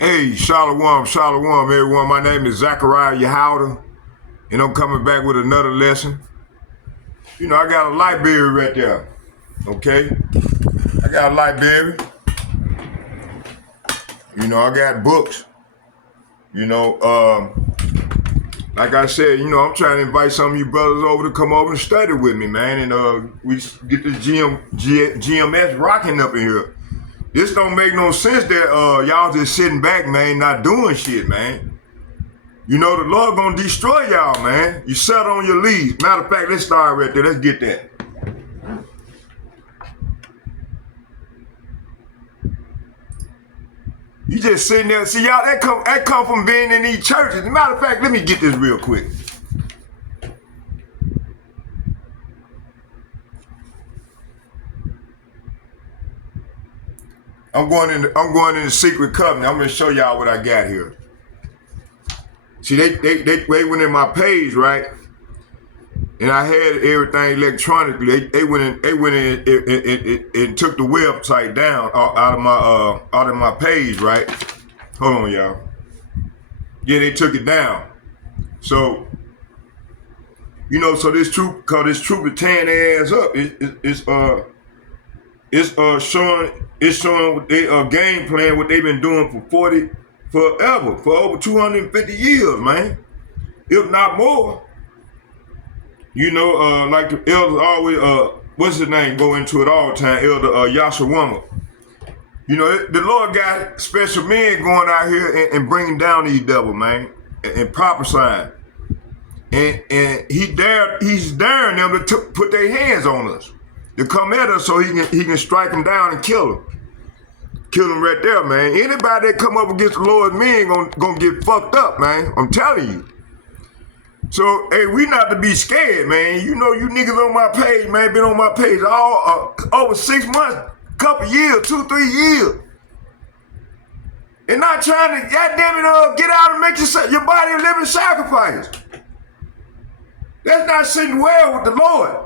Hey, Shalom, Shalom, everyone. My name is Zachariah Yahouda, and I'm coming back with another lesson. I got a library right there, okay? I got a library. I got books. You know, um, like I said, I'm trying to invite some of you brothers over to come over and study with me, man, and we get the GMS rocking up in here. This don't make no sense that y'all just sitting back, man, not doing shit, man. The Lord gonna destroy y'all, man. You set on your leaves. Matter of fact, let's start right there. Let's get that. You just sitting there. See, y'all, that come from being in these churches. Matter of fact, let me get this real quick. I'm going in the secret covenant. I'm gonna show y'all what I got here. See, they went in my page, right? And I had everything electronically. They went in and took the website down out of my page, right? Hold on, y'all. Yeah, they took it down. So, so this troop, cause this troop is tearing their ass up. It's showing what they game plan, what they've been doing forever, for over 250 years, man, if not more. Like the elders always, what's his name, go into it all the time, Elder Yashawama. The Lord got special men going out here and bringing down these devils, man, and prophesying. And he's daring them to put their hands on us, to come at us so he can strike them down and kill them. Kill them right there, man. Anybody that come up against the Lord's men gonna get fucked up, man. I'm telling you. So, hey, we not to be scared, man. You niggas on my page, man, been on my page all over 6 months, couple years, 2-3 years. And not trying to, goddamn it, get out and make your body a living sacrifice. That's not sitting well with the Lord.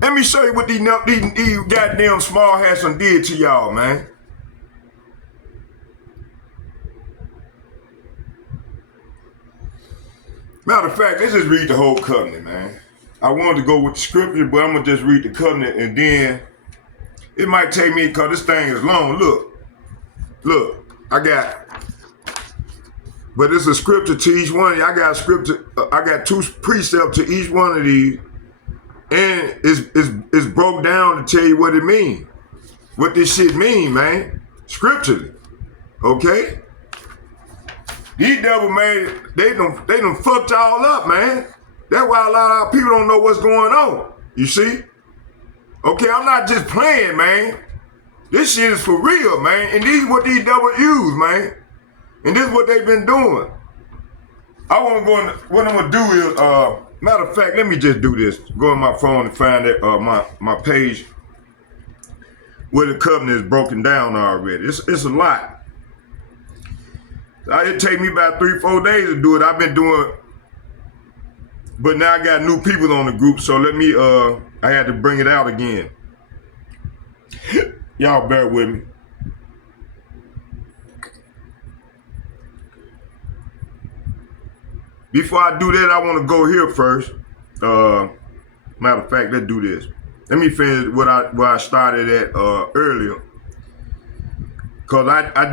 Let me show you what these goddamn small hats did to y'all, man. Matter of fact, let's just read the whole covenant, man. I wanted to go with the scripture, but I'm going to just read the covenant, and then it might take me, because this thing is long. Look, but it's a scripture to each one of you. I got a scripture, I got 2 precepts to each one of these, and it's broke down to tell you what it means. What this shit mean, man, scripturally, okay? These devil, man, they done fucked y'all up, man. That's why a lot of our people don't know what's going on. You see? Okay, I'm not just playing, man. This shit is for real, man. And this is what these devils use, man. And this is what they've been doing. What I'm gonna do is, matter of fact, let me just do this. Go on my phone and find that my page where the covenant is broken down already. It's a lot. It take me about 3-4 days to do it. I've been doing, but now I got new people on the group, so I had to bring it out again. Y'all bear with me. Before I do that, I want to go here first. Matter of fact, let's do this. Let me finish where I started at earlier, cause I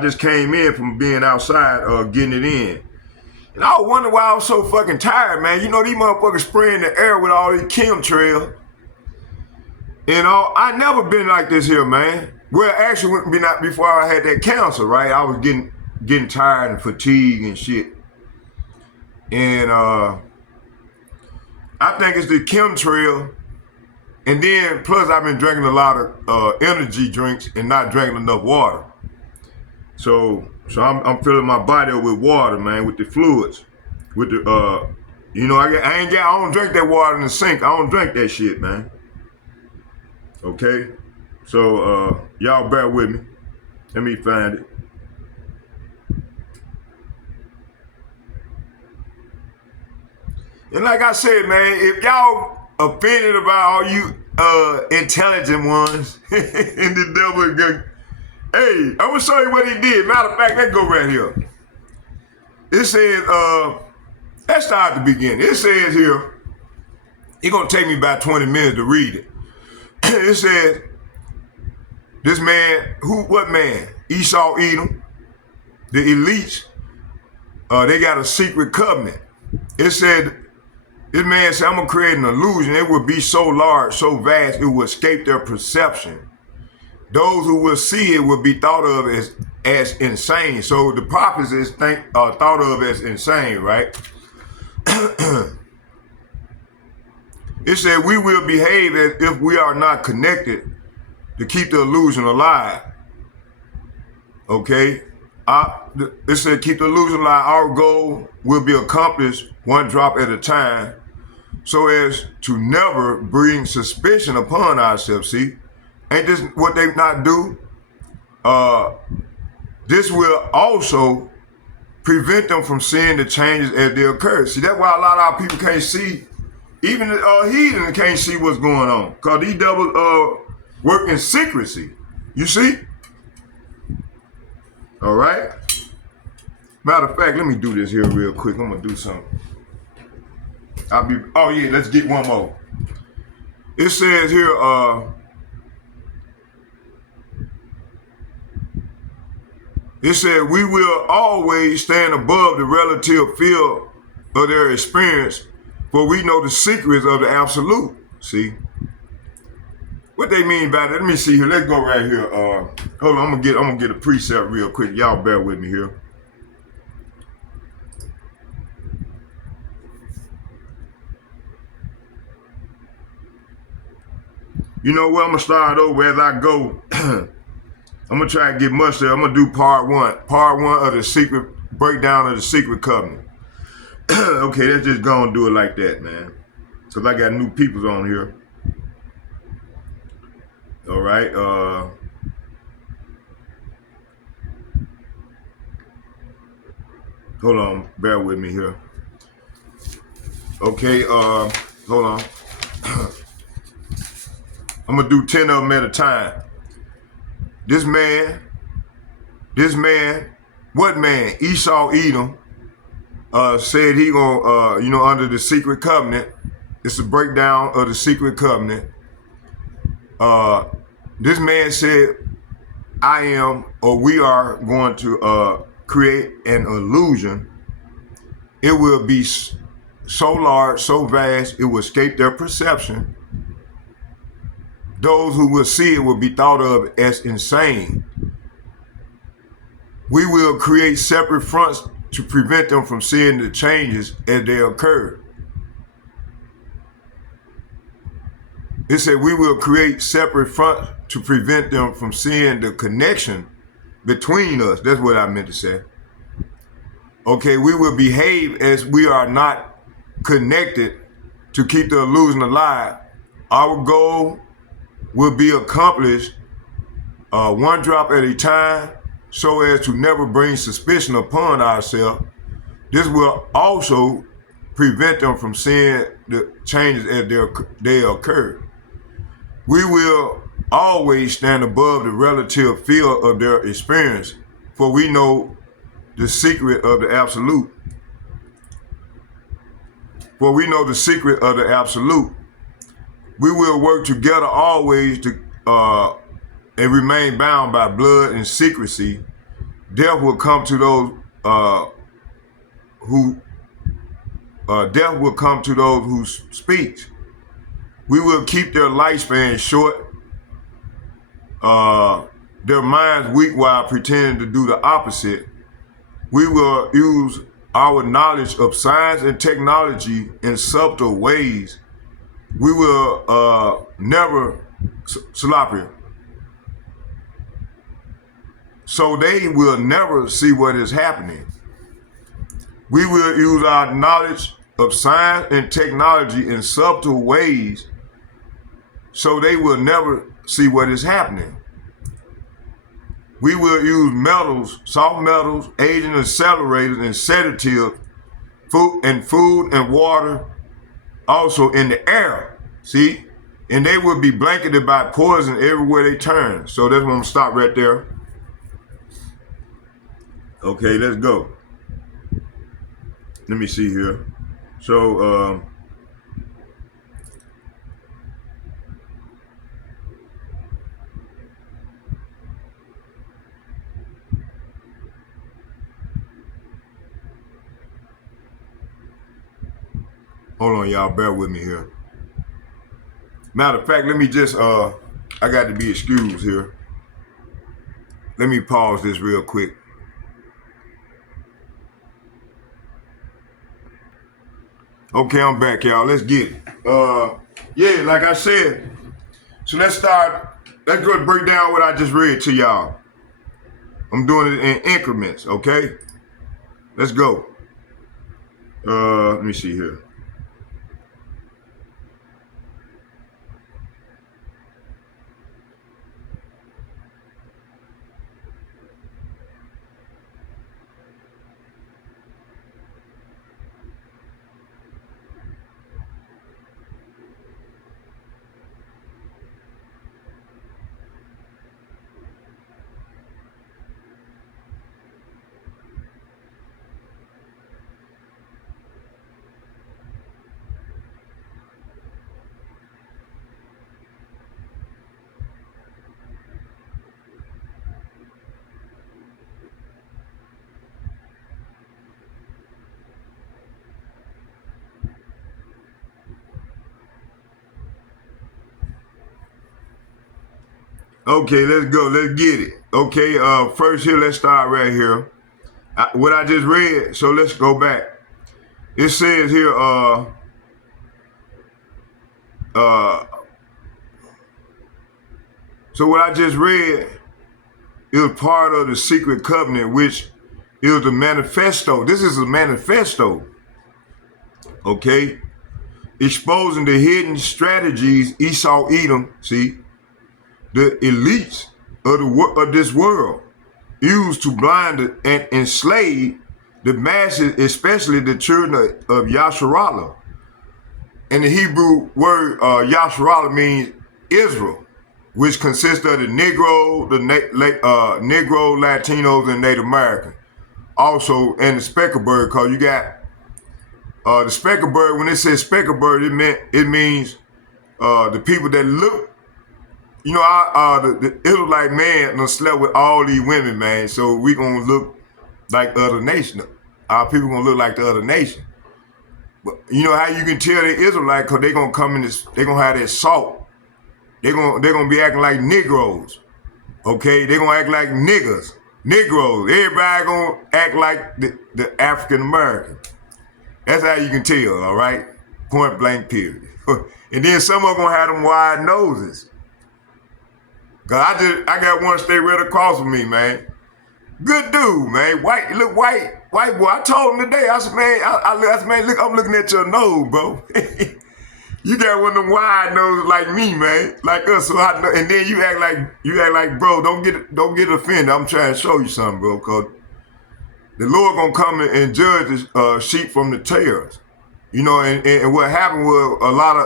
just came in from being outside, getting it in. And I was wondering why I was so fucking tired, man. These motherfuckers spraying the air with all these chemtrails. I never been like this here, man. Well, actually, before I had that cancer, right? I was getting tired and fatigued and shit. And I think it's the chemtrail. And then, plus, I've been drinking a lot of energy drinks and not drinking enough water. So I'm filling my body up with water, man, with the fluids, with the I don't drink that water in the sink. I don't drink that shit, man. Okay, so y'all bear with me. Let me find it. And like I said, man, if y'all offended about all you intelligent ones. And the devil is hey, I'm gonna show you what he did. Matter of fact, let's go right here. It says, let's start at the beginning. It says here, it's gonna take me about 20 minutes to read it. It says, this man, what man? Esau, Edom, the elites, they got a secret covenant. It said, this man said, I'm gonna create an illusion. It would be so large, so vast, it would escape their perception. Those who will see it will be thought of as insane. So the prophets is thought of as insane, right? It said we will behave as if we are not connected to keep the illusion alive. Okay? It said keep the illusion alive. Our goal will be accomplished one drop at a time so as to never bring suspicion upon ourselves. See? Ain't this what they not do? This will also prevent them from seeing the changes as they occur. See, that's why a lot of our people can't see, even heathen can't see what's going on. Because these devils work in secrecy. You see? All right? Matter of fact, let me do this here real quick. I'm going to do something. Oh yeah, let's get one more. It says here, it said, we will always stand above the relative field of their experience, for we know the secrets of the absolute. See? What they mean by that? Let me see here. Let's go right here. Hold on, I'm gonna get a precept real quick. Y'all bear with me here. You know what? I'm gonna start over as I go. I'm gonna try to get much there. I'm gonna do part one of the secret breakdown of the secret covenant. Okay, let's just go and do it like that, man. Cause I got new peoples on here. All right. Hold on, bear with me here. Okay. Hold on. I'm gonna do 10 of them at a time. This man, what man? Esau, Edom, said he gonna, under the secret covenant. It's a breakdown of the secret covenant. This man said, I am, or we are going to create an illusion. It will be so large, so vast, it will escape their perception. Those who will see it will be thought of as insane. We will create separate fronts to prevent them from seeing the changes as they occur. It said we will create separate fronts to prevent them from seeing the connection between us. That's what I meant to say. Okay, we will behave as we are not connected to keep the illusion alive. Our goal will be accomplished one drop at a time so as to never bring suspicion upon ourselves. This will also prevent them from seeing the changes as they occur. We will always stand above the relative field of their experience, for we know the secret of the absolute. For we know the secret of the absolute. We will work together always to and remain bound by blood and secrecy. Death will come to those who speak. We will keep their lifespan short, their minds weak while pretending to do the opposite. We will use our knowledge of science and technology in subtle ways. We will never sloppy. So they will never see what is happening. We will use our knowledge of science and technology in subtle ways so they will never see what is happening. We will use metals, soft metals, agent accelerators, and sedatives, food and water, also in the air. See, and they will be blanketed by poison everywhere they turn. So that's when I'm gonna stop right there. Okay, let's go. Let me see here. So, hold on, y'all. Bear with me here. Matter of fact, let me just, I got to be excused here. Let me pause this real quick. Okay, I'm back, y'all. Let's get it. Yeah, like I said, so let's go break down what I just read to y'all. I'm doing it in increments, okay? Let's go. Let me see here. Okay, let's go. Let's get it. Okay, first here, let's start right here. What I just read, so let's go back. It says here, so what I just read is part of the secret covenant, which is the manifesto. This is a manifesto, okay? Exposing the hidden strategies Esau Edom, see, the elites of this world used to blind and enslave the masses, especially the children of Yasharallah. And the Hebrew word Yasharallah means Israel, which consists of the Negro, Negro, Latinos, and Native American. Also, and the speckled bird, because you got the speckled bird. When it says speckled bird, it means the people that look. You know, the Israelite man done slept with all these women, man. So we gonna look like the other nation. Our people gonna look like the other nation. But you know how you can tell they Israelite, because they gonna come in this. They gonna have that salt. They gonna be acting like Negroes. Okay, they gonna act like niggas, Negroes. Everybody gonna act like the African American. That's how you can tell. All right, point blank period. And then some of them gonna have them wide noses. Cause I got one stay right across from me, man. Good dude, man. White, look white boy. I told him today. I said, man, I said, man, look, I'm looking at your nose, bro. You got one of them wide noses like me, man, like us. So I know, and then you act like, bro, don't get offended. I'm trying to show you something, bro, cause the Lord gonna come and judge the sheep from the tares. You know, and what happened was a lot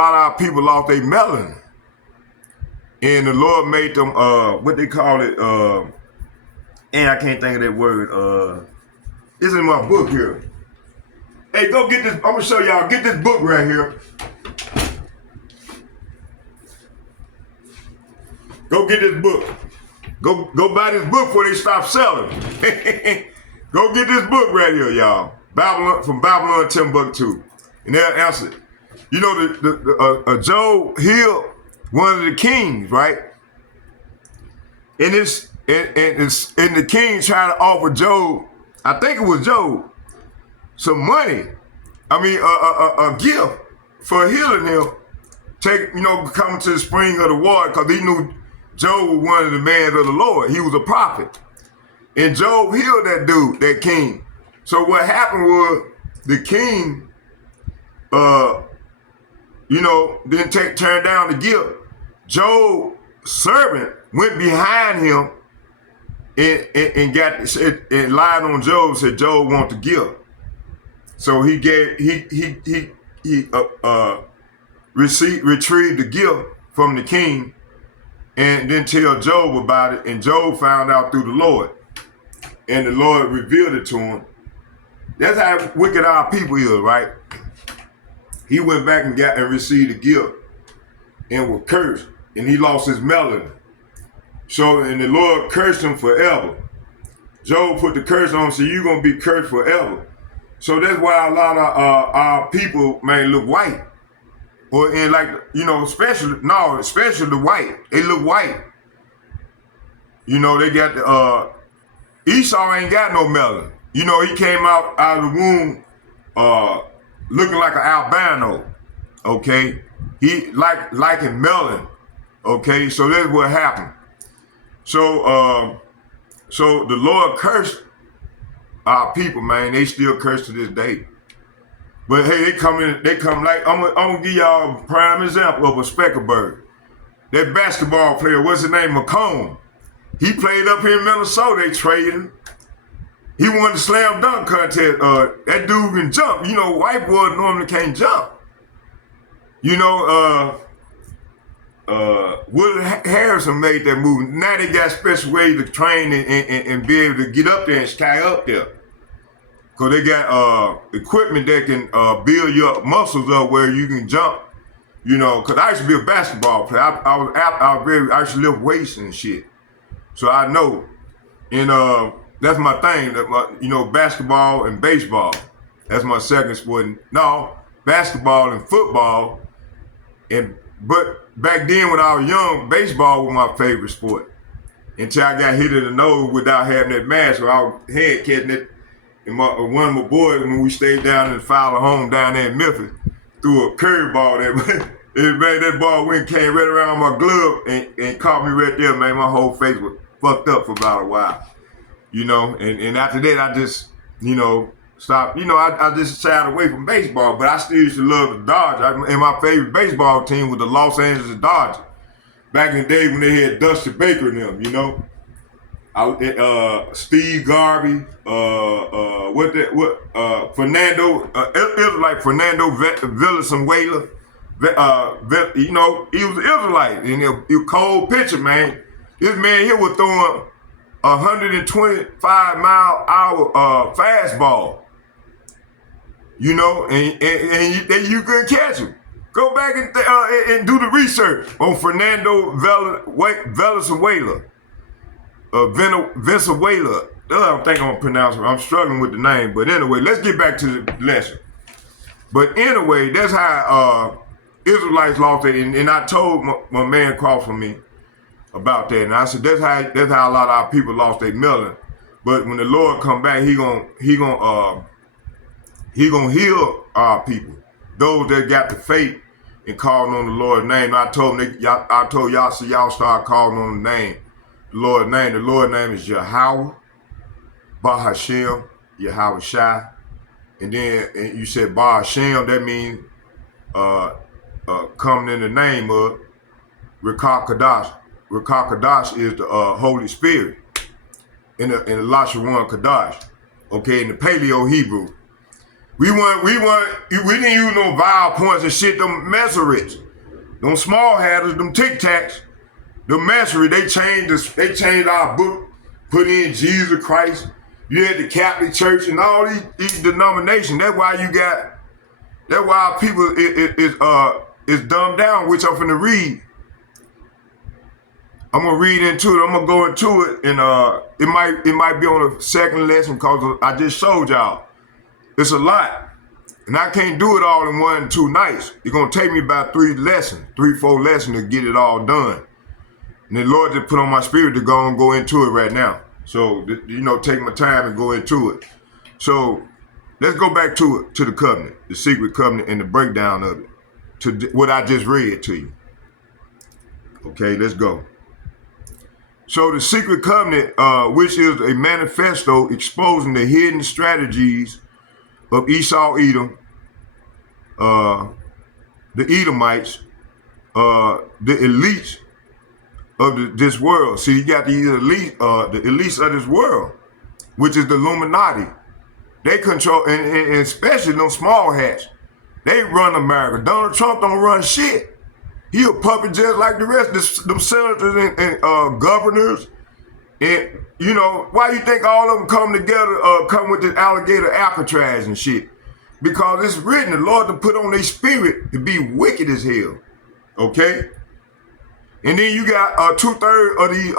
of our people lost their melanin, and the Lord made them what they call it, and I can't think of that word. It's in my book here. Hey, go get this. I'm gonna show y'all. Get this book right here. Go get this book. Go buy this book before they stop selling. Go get this book right here, y'all. From Babylon to Timbuktu, and they'll answer. You know, the Job healed one of the kings, right? And the king trying to offer Job, I think it was Job, some money. I mean, a gift for healing him. Coming to the spring of the water, because he knew Job was one of the men of the Lord. He was a prophet. And Job healed that dude, that king. So what happened was the king, didn't turn down the gift. Job's servant went behind him and lied on Job, said Job want the gift. So he retrieved the gift from the king and then tell Job about it. And Job found out through the Lord. And the Lord revealed it to him. That's how wicked our people is, right? He went back and received the gift and was cursed. And he lost his melanin. So, and the Lord cursed him forever. Job put the curse on him, so you're going to be cursed forever. So that's why a lot of our people, man, look white. Or in like, especially the white. They look white. They got the, Esau ain't got no melanin. He came out of the womb looking like an albino. Okay? He liking melanin. Okay? So that's what happened. So the Lord cursed our people, man. They still curse to this day. But hey, they come like, I'm gonna give y'all a prime example of a specklebird. That basketball player, what's his name, McComb. He played up here in Minnesota, they traded him. He won the slam dunk contest. That dude can jump. White boys normally can't jump. Woody Harrison made that move. Now they got special ways to train and be able to get up there and sky up there. Because they got equipment that can build your muscles up where you can jump. Because I used to be a basketball player. I used to lift weights and shit. So I know. And that's my thing. Basketball and baseball. That's my second sport. No, basketball and football. But back then when I was young, baseball was my favorite sport. Until I got hit in the nose without having that mask. So I was head catching it. And one of my boys, when we stayed down in the Fowler home down there in Memphis, threw a curveball that man, that ball came right around my glove and caught me right there, man. My whole face was fucked up for about a while. And after that I just, stopped. I just shied away from baseball, but I still used to love the Dodgers. And my favorite baseball team was the Los Angeles Dodgers. Back in the day when they had Dusty Baker and them, Steve Garvey, Fernando, it was like Fernando Valenzuela. He was an Israelite, and he was a cold pitcher, man. This man here was throwing 125-mile-an-hour fastball. And you couldn't catch him. Go back and do the research on Fernando Valenzuela. Venezuela. I don't think I'm pronouncing it. I'm struggling with the name. But anyway, let's get back to the lesson. But anyway, that's how Israelites lost it. And I told my man across from me about that. And I said, that's how a lot of our people lost their melanin. But when the Lord come back, he gonna heal our people. Those that got the faith and calling on the Lord's name. I told y'all, so y'all start calling on the name. The Lord's name. The Lord's name is Yahweh, Bahashem, Yahweh Shai. And then you said Bahashem, that means coming in the name of Rekah Kadash. Rekah Kadash is the Holy Spirit in the Lashawan Kadash. Okay, in the Paleo Hebrew. We didn't use no vowel points and shit, them Meserites. Them small hatters, them Tic Tacs. The Mastery, they changed our book, put in Jesus Christ. You had the Catholic Church and all these denominations. That's why our people is dumbed down, which I'm finna read. I'm gonna read into it. I'm gonna go into it, and it might be on the second lesson because I just showed y'all. It's a lot, and I can't do it all in 1 or 2 nights. It's gonna take me about 3, 4 lessons to get it all done. And the Lord just put on my spirit to go into it right now. So, take my time and go into it. So, let's go back to the covenant, the secret covenant and the breakdown of it, to what I just read to you. Okay, let's go. So, the secret covenant, which is a manifesto exposing the hidden strategies of Esau Edom, the Edomites, the elites, of this world. See, you got the elites of this world, which is the Illuminati. They control, and especially them small hats. They run America. Donald Trump don't run shit. He a puppet just like the rest of them senators and governors. And, you know, why you think all of them come together, come with this alligator Alcatraz and shit? Because it's written, the Lord to put on their spirit to be wicked as hell. Okay? And then you got 2/3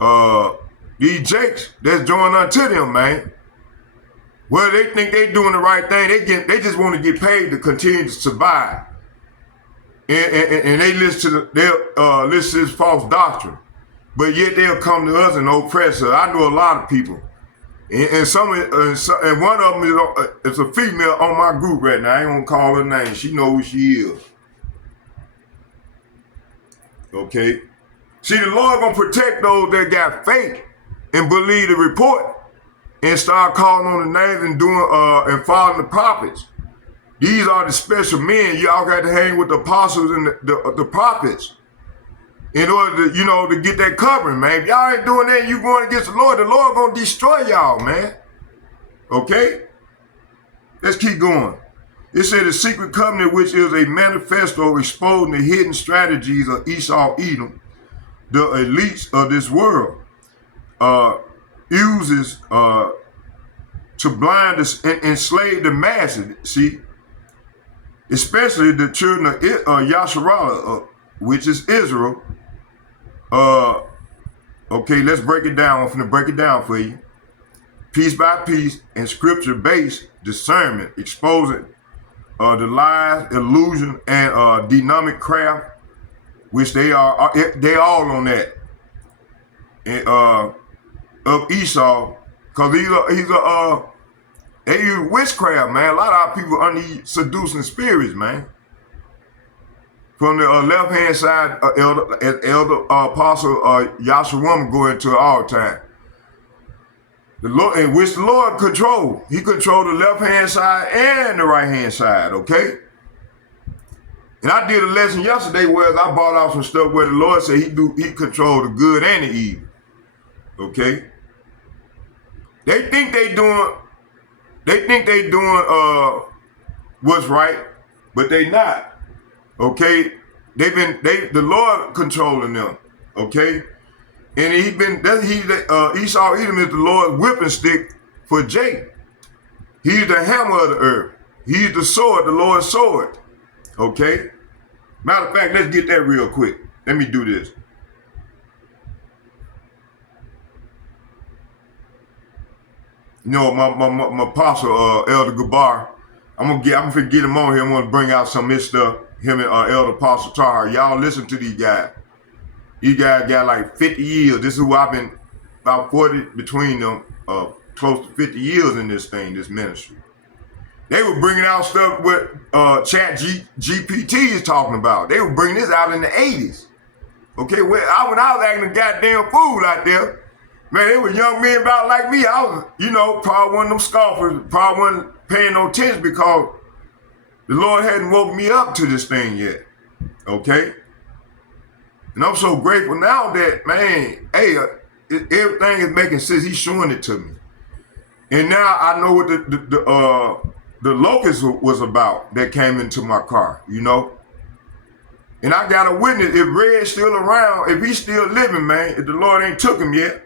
of these jakes that's joined unto them, man. Well, they think they doing the right thing. They just want to get paid to continue to survive. And they listen to this false doctrine. But yet they'll come to us and oppress us. I know a lot of people. And one of them is a female on my group right now. I ain't gonna call her name. She know who she is. Okay? See, the Lord gonna protect those that got faith and believe the report and start calling on the names and doing and following the prophets. These are the special men. Y'all got to hang with the apostles and the prophets in order to, to get that covering, man. If y'all ain't doing that, you going against the Lord gonna destroy y'all, man. Okay? Let's keep going. It said the secret covenant, which is a manifesto exposing the hidden strategies of Esau, Edom, the elites of this world, uses to blind us and enslave the masses. See, especially the children of Yasharallah, which is Israel. Okay, let's break it down. I'm finna break it down for you. Piece by piece and scripture-based discernment, exposing the lies, illusion, and dynamic craft, which they all on that. And, of Esau, cause they use witchcraft, man. A lot of our people under seducing spirits, man. From the left hand side, elder apostle Yahshua go into all time. The Lord, in which the Lord control. He controlled the left hand side and the right hand side. Okay. And I did a lesson yesterday where I brought out some stuff where the Lord said he controlled the good and the evil. Okay. They think they doing what's right, but they not. Okay, the Lord controlling them. Okay, and Esau Edom is the Lord's whipping stick for Jacob. He's the hammer of the earth. He's the sword, the Lord's sword. Okay. Matter of fact, let's get that real quick. Let me do this. My apostle, Elder Gabar, I'm gonna get him on here. I'm gonna bring out some of his stuff. Him and Elder Apostle Tahar. Y'all listen to these guys. These guys got like 50 years. This is who I've been about 40 between them, close to 50 years in this ministry. They were bringing out stuff what Chat GPT is talking about. They were bringing this out in the 80s. Okay, when I was acting a goddamn fool out there, man, they were young men about like me. I was, probably one of them scoffers, probably wasn't paying no attention because the Lord hadn't woken me up to this thing yet. Okay? And I'm so grateful now that, man, hey, everything is making sense. He's showing it to me. And now I know what the locust was about that came into my car, And I got a witness. If Red's still around, if he's still living, man, if the Lord ain't took him yet,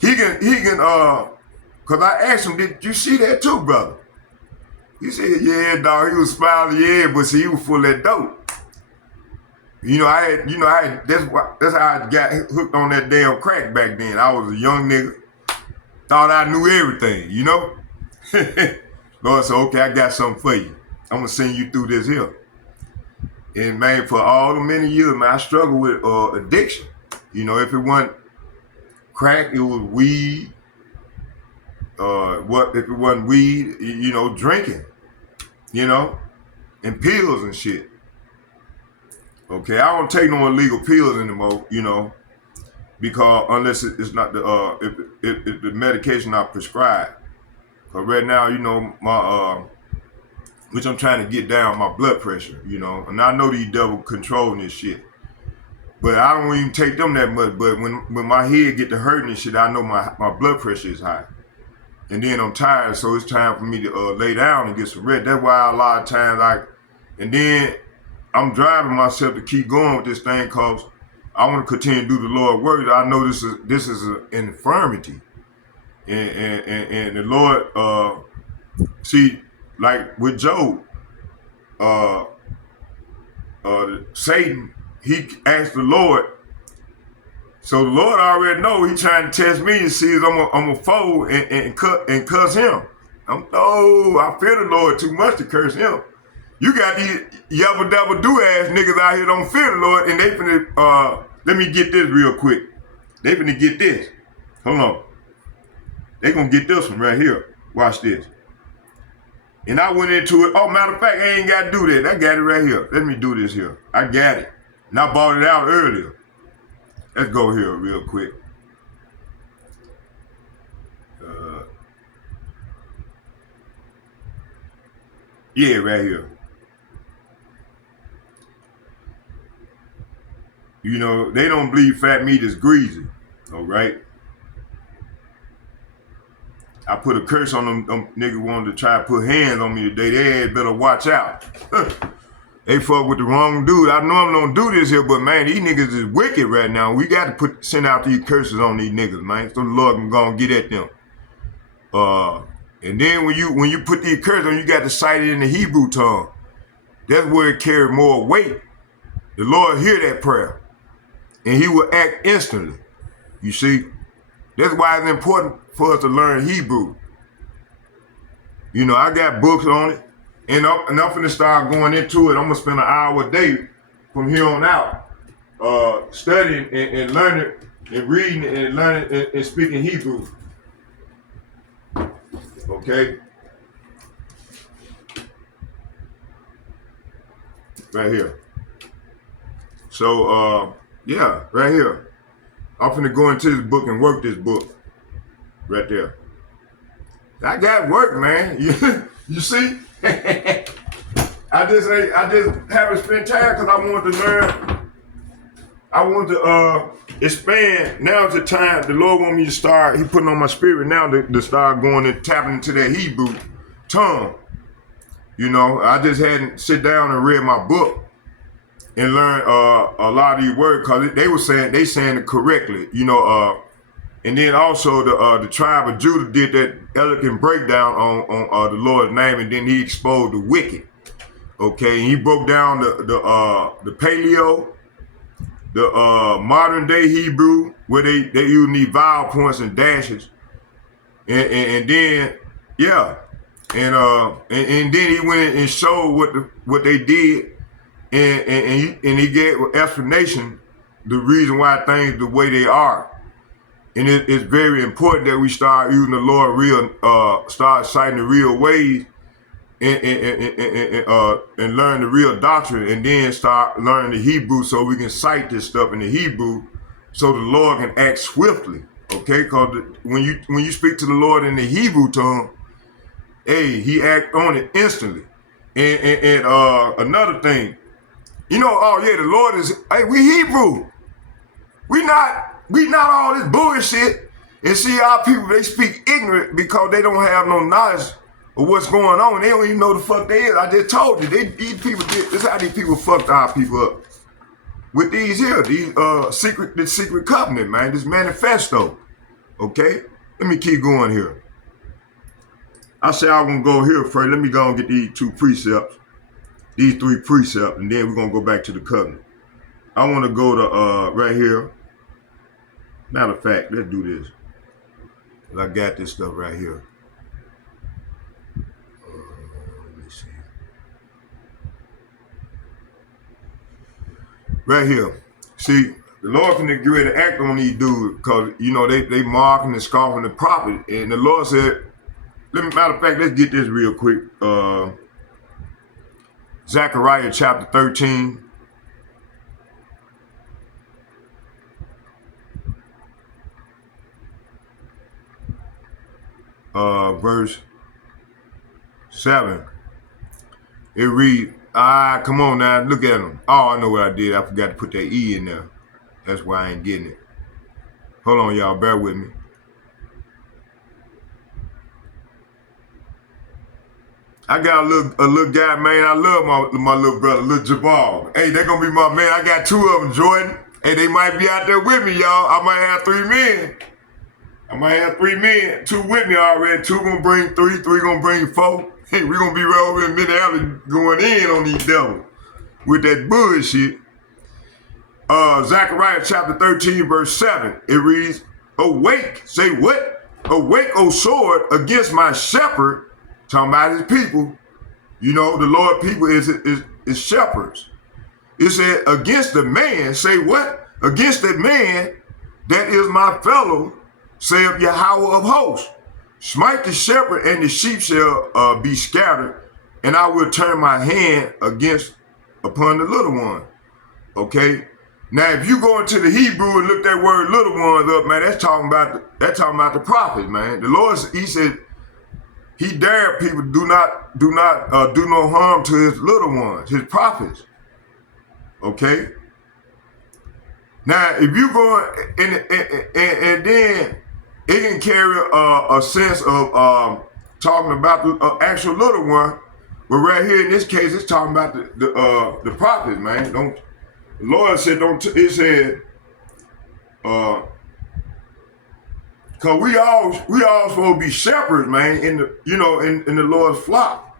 he can, cause I asked him, did you see that too, brother? He said, yeah, dog, he was smiling, yeah, but see, he was full of that dope. That's how I got hooked on that damn crack back then. I was a young nigga, thought I knew everything, Lord said, okay, I got something for you. I'm gonna send you through this here. And man, for all the many years, man, I struggled with addiction. If it wasn't crack, it was weed. If it wasn't weed, drinking, and pills and shit. Okay, I don't take no illegal pills anymore, because unless it's not if the medication I prescribed. Cause right now, my which I'm trying to get down my blood pressure, and I know these devil controlling this shit. But I don't even take them that much. But when my head get to hurting and shit, I know my blood pressure is high. and then I'm tired, so it's time for me to lay down and get some rest. That's why a lot of times and then I'm driving myself to keep going with this thing because I want to continue to do the Lord's work. I know this is an infirmity, and the Lord, see, like with Job, uh, Satan, he asked the Lord. So the Lord already know he trying to test me to see if I'm a foe and cuss him. I fear the Lord too much to curse him. You got these yabba dabba do ass niggas out here don't fear the Lord, and they finna let me get this real quick. They finna get this. Hold on. They gonna get this one right here. Watch this. And I went into it. Oh, matter of fact, I ain't gotta do that. I got it right here. Let me do this here. I got it. And I bought it out earlier. Let's go here real quick. Yeah, right here. You know, they don't believe fat meat is greasy. All right. I put a curse on them niggas wanted to try to put hands on me today. They had better watch out. They fuck with the wrong dude. I normally don't do this here, but man, these niggas is wicked right now. We got to send out these curses on these niggas, man, so the Lord can go and get at them. And then when you put these curses on, you got to cite it in the Hebrew tongue. That's where it carries more weight. The Lord hear that prayer, and He will act instantly. You see, that's why it's important for us to learn Hebrew. You know, I got books on it, and I'm finna start going into it. I'm gonna spend an hour a day from here on out, studying and learning and reading and learning and speaking Hebrew. Okay, right here. So yeah, right here. I'm finna go into this book and work this book right there. I got work, man. You see? I just haven't spent time because I want to learn. I want to expand. Now's the time. The Lord want me to start. He putting on my spirit now to start going and tapping into that Hebrew tongue. You know, I just hadn't sit down and read my book and learn a lot of these words because they saying it correctly. You know, and then also the tribe of Judah did that elegant breakdown on the Lord's name, and then He exposed the wicked. Okay, and He broke down the paleo, the modern day Hebrew, where they use these vowel points and dashes, and then yeah, and then He went in and showed what they did, and He gave explanation the reason why things the way they are. And it's very important that we start using the Lord start citing the real ways and learn the real doctrine, and then start learning the Hebrew so we can cite this stuff in the Hebrew so the Lord can act swiftly. Okay, because when you speak to the Lord in the Hebrew tongue, hey, He act on it instantly. And another thing, you know, oh yeah, the Lord is, hey, we Hebrew. We not all this bullshit. And see, our people, they speak ignorant because they don't have no knowledge of what's going on. They don't even know the fuck they is. I just told you, these people this is how these people fucked our people up. With these secret covenant, man, this manifesto. Okay? Let me keep going here. I say I'm gonna go here first. Let me go and get these two precepts, these three precepts, and then we're gonna go back to the covenant. I wanna go to right here. Matter of fact, let's do this. I got this stuff right here. Let me see. Right here. See, the Lord can get ready to act on these dudes because, you know, they marking and scoffing the prophet. And the Lord said, matter of fact, let's get this real quick. Zechariah chapter 13. Verse 7. It reads, come on now, look at them. Oh, I know what I did. I forgot to put that E in there. That's why I ain't getting it. Hold on, y'all, bear with me. I got a little guy, man. I love my little brother, little Jabal. Hey, they're gonna be my man. I got two of them, Jordan. Hey, they might be out there with me, y'all. I might have three men. Two with me already. Two gonna bring three gonna bring four. Hey, we gonna be right over in Minneapolis going in on these devils with that bullshit. Zechariah chapter 13, verse 7. It reads, awake, say what? Awake, O sword, against my shepherd, talking about his people. You know, the Lord people is shepherds. It said, against the man, say what? Against the man that is my fellow, saith Yahweh of hosts. Smite the shepherd, and the sheep shall be scattered, and I will turn my hand upon the little one. Okay? Now, if you go into the Hebrew and look that word little ones up, man, that's talking about the prophets, man. The Lord, he said, he dared people do no harm to his little ones, his prophets. Okay? Now, if you go and then it can carry a sense of talking about the actual little one, but right here in this case, it's talking about the prophets, man. The Lord said, it said, cause we all supposed to be shepherds, man, in the Lord's flock.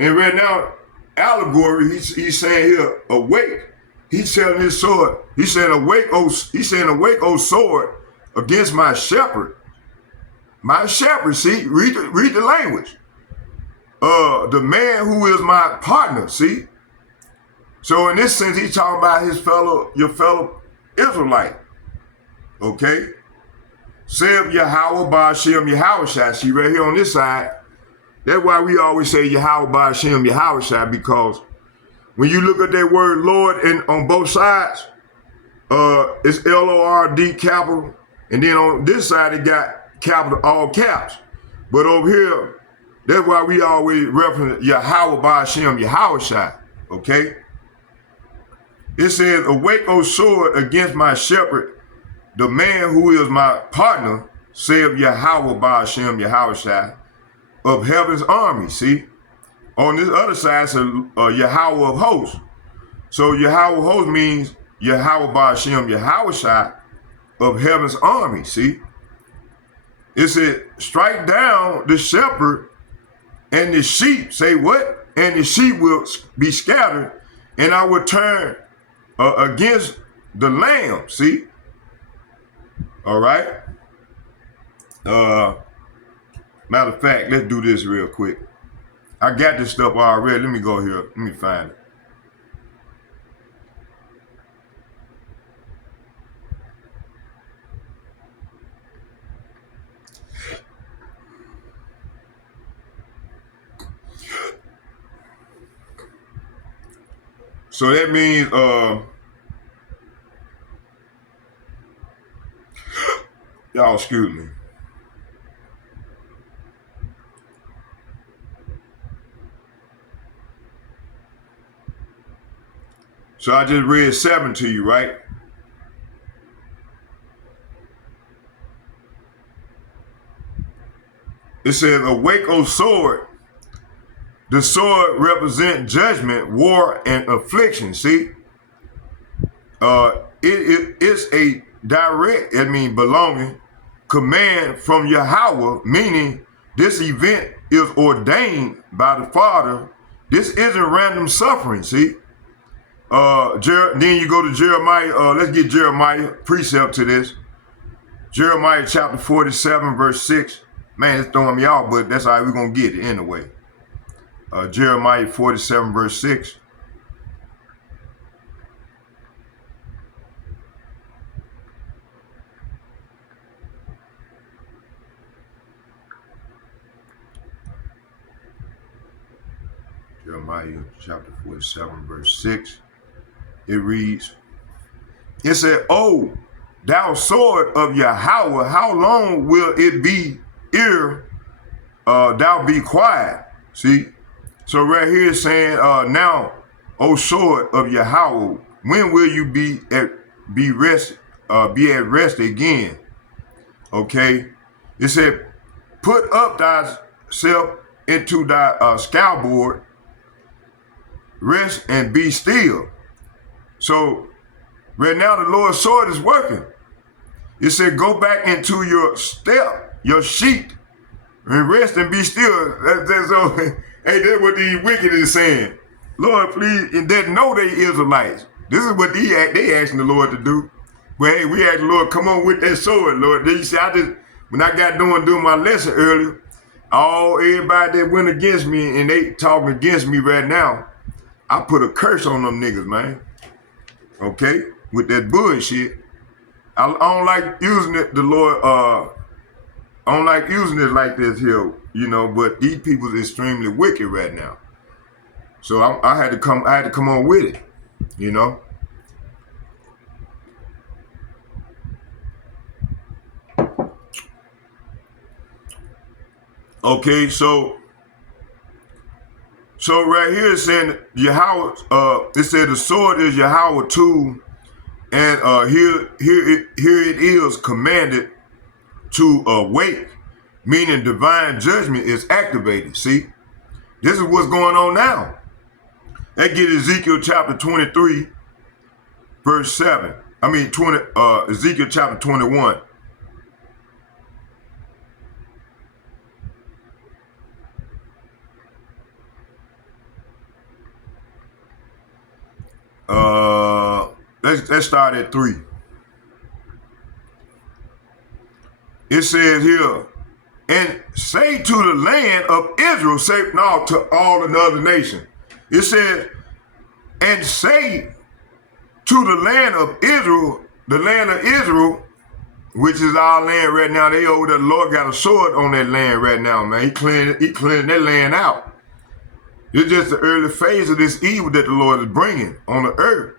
And right now, allegory, he's saying here, awake. He's telling his sword. He's saying, awake, O sword, against my shepherd. My shepherd, see, read the language. The man who is my partner, see. So in this sense, he's talking about your fellow Israelite. Okay? Saith Yahweh Ba'ashem Yahushua. See, right here on this side, that's why we always say Yahweh Ba'ashem Yahushua, because when you look at that word Lord and on both sides, it's Lord capital, and then on this side it got capital all caps. But over here, that's why we always reference Yahweh Ba'ashem Yahushua. Okay? It says, awake, O sword, against my shepherd, the man who is my partner, saith Yahweh Ba'ashem Yahushua, of heaven's army. See? On this other side, it's Yahweh of hosts. So Yahweh of hosts means Yahweh Ba'ashem Yahushua, of heaven's army. See? It said, strike down the shepherd, and the sheep, say what? And the sheep will be scattered, and I will turn against the lamb. See? All right? Matter of fact, let's do this real quick. I got this stuff already. Let me go here. Let me find it. So that means y'all excuse me. So I just read 7 to you, right? It says, awake, O sword. The sword represents judgment, war, and affliction. See? It's a direct, belonging command from Yahweh, meaning this event is ordained by the Father. This isn't random suffering, see? Then you go to Jeremiah. Let's get Jeremiah precept to this. Jeremiah chapter 47, verse 6. Man, it's throwing me off, but that's how we're going to get it anyway. Jeremiah 47, verse 6. Jeremiah chapter 47, verse 6. It reads, it said, "Oh, thou sword of Yahweh, how long will it be ere thou be quiet?" See? So right here it's saying, now, O sword of Yahweh, when will you be at rest again? Okay? It said, put up thyself into thy scalboard, rest and be still. So right now the Lord's sword is working. It said, go back into your step, your sheet, and rest and be still. So, hey, that's what these wicked is saying. Lord, please, and they know they Israelites. This is what they asking the Lord to do. But hey, we asked the Lord, come on with that sword, Lord. Then you see, when I got doing my lesson earlier, everybody that went against me and they talking against me right now, I put a curse on them niggas, man. Okay? With that bullshit. I don't like using it, the Lord, I don't like using it like this here, but these people are extremely wicked right now. So I had to come on with it, Okay, so right here it's saying Yahweh, it said the sword is Yahweh tool, and here it is commanded to awake, meaning divine judgment is activated. See, this is what's going on now. Let's get Ezekiel chapter 23, verse 7. Ezekiel chapter 21. Let's start at 3. It says here, and say to the land of Israel, say now to all another nation. It says, and say to the land of Israel, which is our land right now. The Lord got a sword on that land right now, man. He cleaning that land out. It's just the early phase of this evil that the Lord is bringing on the earth.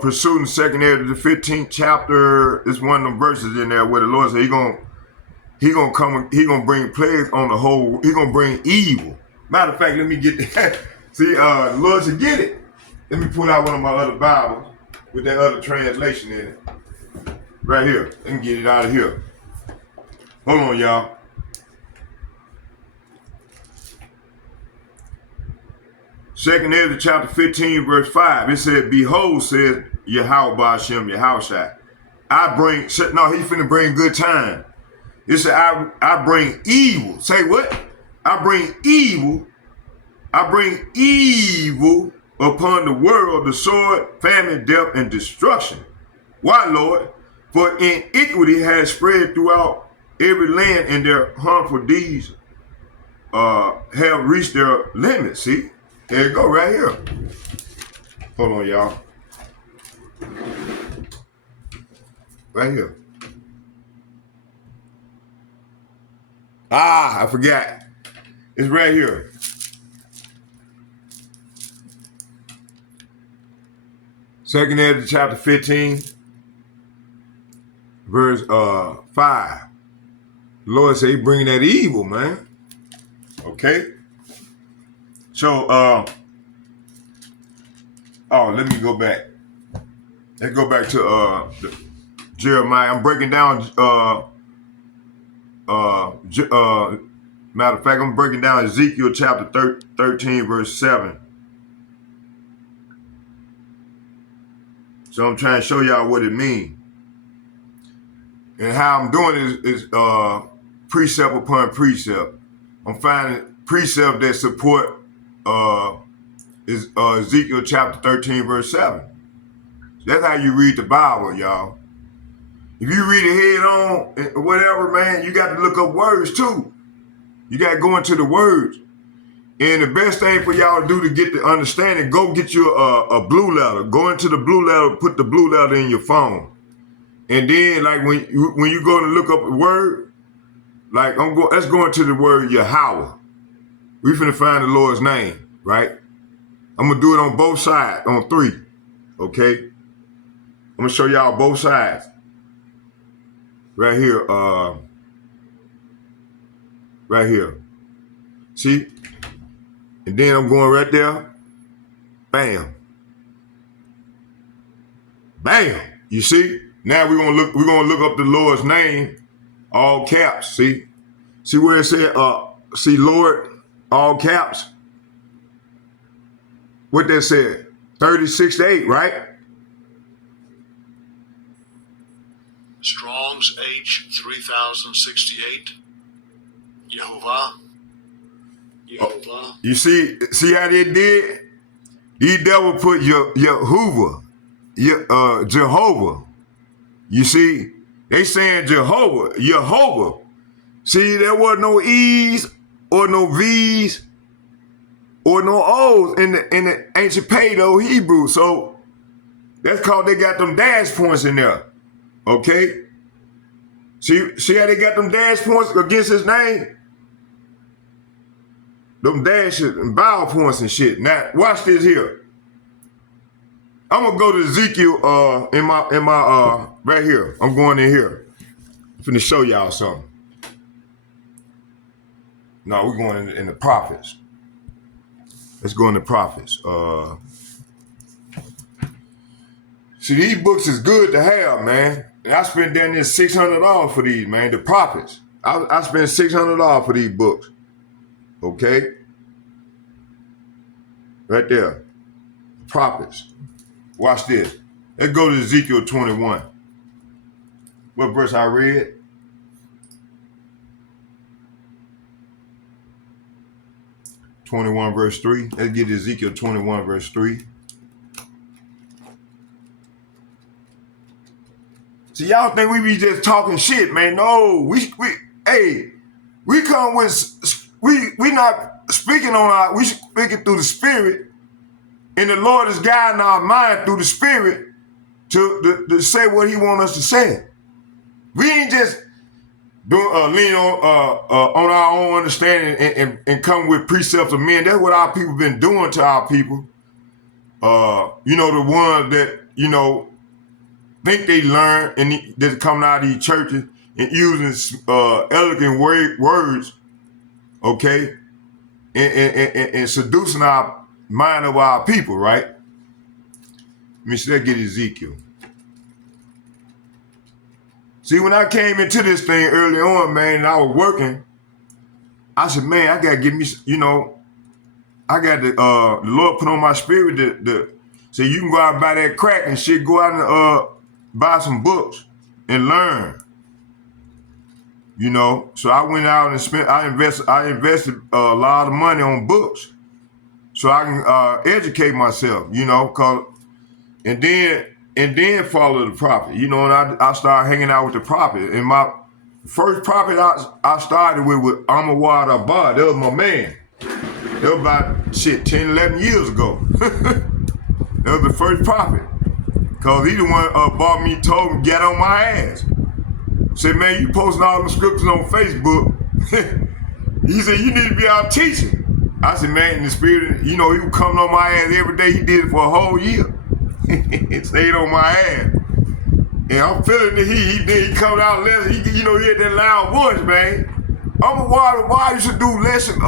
Pursuing the second area of the 15th chapter, it's one of them verses in there where the Lord said he gonna bring plagues on the whole. He gonna bring evil. Matter of fact, let me get that. See, the Lord should get it. Let me pull out one of my other Bibles with that other translation in it. Right here. Let me get it out of here. Hold on, y'all. Second Ezra chapter 15, verse 5. It said, behold, says Yahweh Ba'ashem, Yahushua. He's finna bring good time. It said, I bring evil. Say what? I bring evil upon the world, the sword, famine, death, and destruction. Why, Lord? For iniquity has spread throughout every land, and their harmful deeds have reached their limits. See? There you go, right here. Hold on, y'all. Right here. I forgot. It's right here. Second Ezra chapter 15, verse 5. The Lord said he bringing that evil, man. Okay? So, let me go back. Let's go back to Jeremiah. I'm breaking down, matter of fact, I'm breaking down Ezekiel chapter 13, verse 7. So I'm trying to show y'all what it means. And how I'm doing is precept upon precept. I'm finding precept that support is Ezekiel chapter 13, verse 7. That's how you read the Bible, y'all. If you read it head on, whatever, man, you got to look up words too. You got to go into the words. And the best thing for y'all to do to get the understanding, go get you a blue letter. Go into the blue letter, put the blue letter in your phone. And then, like, when you go to look up a word, like, let's go into the word Yahweh. We finna find the Lord's name, right? I'm gonna do it on both sides, on 3, okay? I'm gonna show y'all both sides. Right here, right here. See? And then I'm going right there. Bam. Bam. You see? Now we're gonna look up the Lord's name, all caps. See where it said, see Lord, all caps. What that said? 36-8, right? Strong's H 3068. Yehovah. You see how they did? These devil put Jehovah. You see, they saying Jehovah. See, there wasn't no E's or no V's or no O's in the ancient Paleo-Hebrew. So that's called they got them dash points in there. Okay? See how they got them dash points against his name? Them dashes and vowel points and shit. Now, watch this here. I'm gonna go to Ezekiel in my right here. I'm going in here. I'm finna show y'all something. No, we're going in the prophets. Let's go in the prophets. See, these books is good to have, man. And I spent down there $600 for these, man. The prophets. I spent $600 for these books. Okay? Right there. Prophets. Watch this. Let's go to Ezekiel 21. What verse I read? verse 3. Let's get Ezekiel 21 verse 3. See, y'all think we be just talking shit, man. No, we come with, we not speaking we speaking through the Spirit, and the Lord is guiding our mind through the Spirit to say what he want us to say. We ain't just lean on our own understanding and come with precepts of men. That's what our people been doing to our people. The ones that, think they learn and that's coming out of these churches and using elegant words, okay, and seducing our mind of our people, right? Let me see, let's get Ezekiel. See, when I came into this thing early on, man, and I was working, I said, man, I gotta get me, I got the Lord put on my spirit to say you can go out and buy that crack and shit, go out and buy some books and learn. So I went out and I invested a lot of money on books so I can educate myself, and then follow the prophet, and I started hanging out with the prophet. And my first prophet I started with Amawad Abad. That was my man. That was about 10, 11 years ago. That was the first prophet. Cause he the one bought me, told me, get on my ass. Said, man, you posting all the scriptures on Facebook. He said, you need to be out teaching. I said, man, in the spirit, he was coming on my ass every day. He did it for a whole year. It stayed on my ass. And I'm feeling the heat. He coming out less. He had that loud voice, man. I'm why you should do lesson.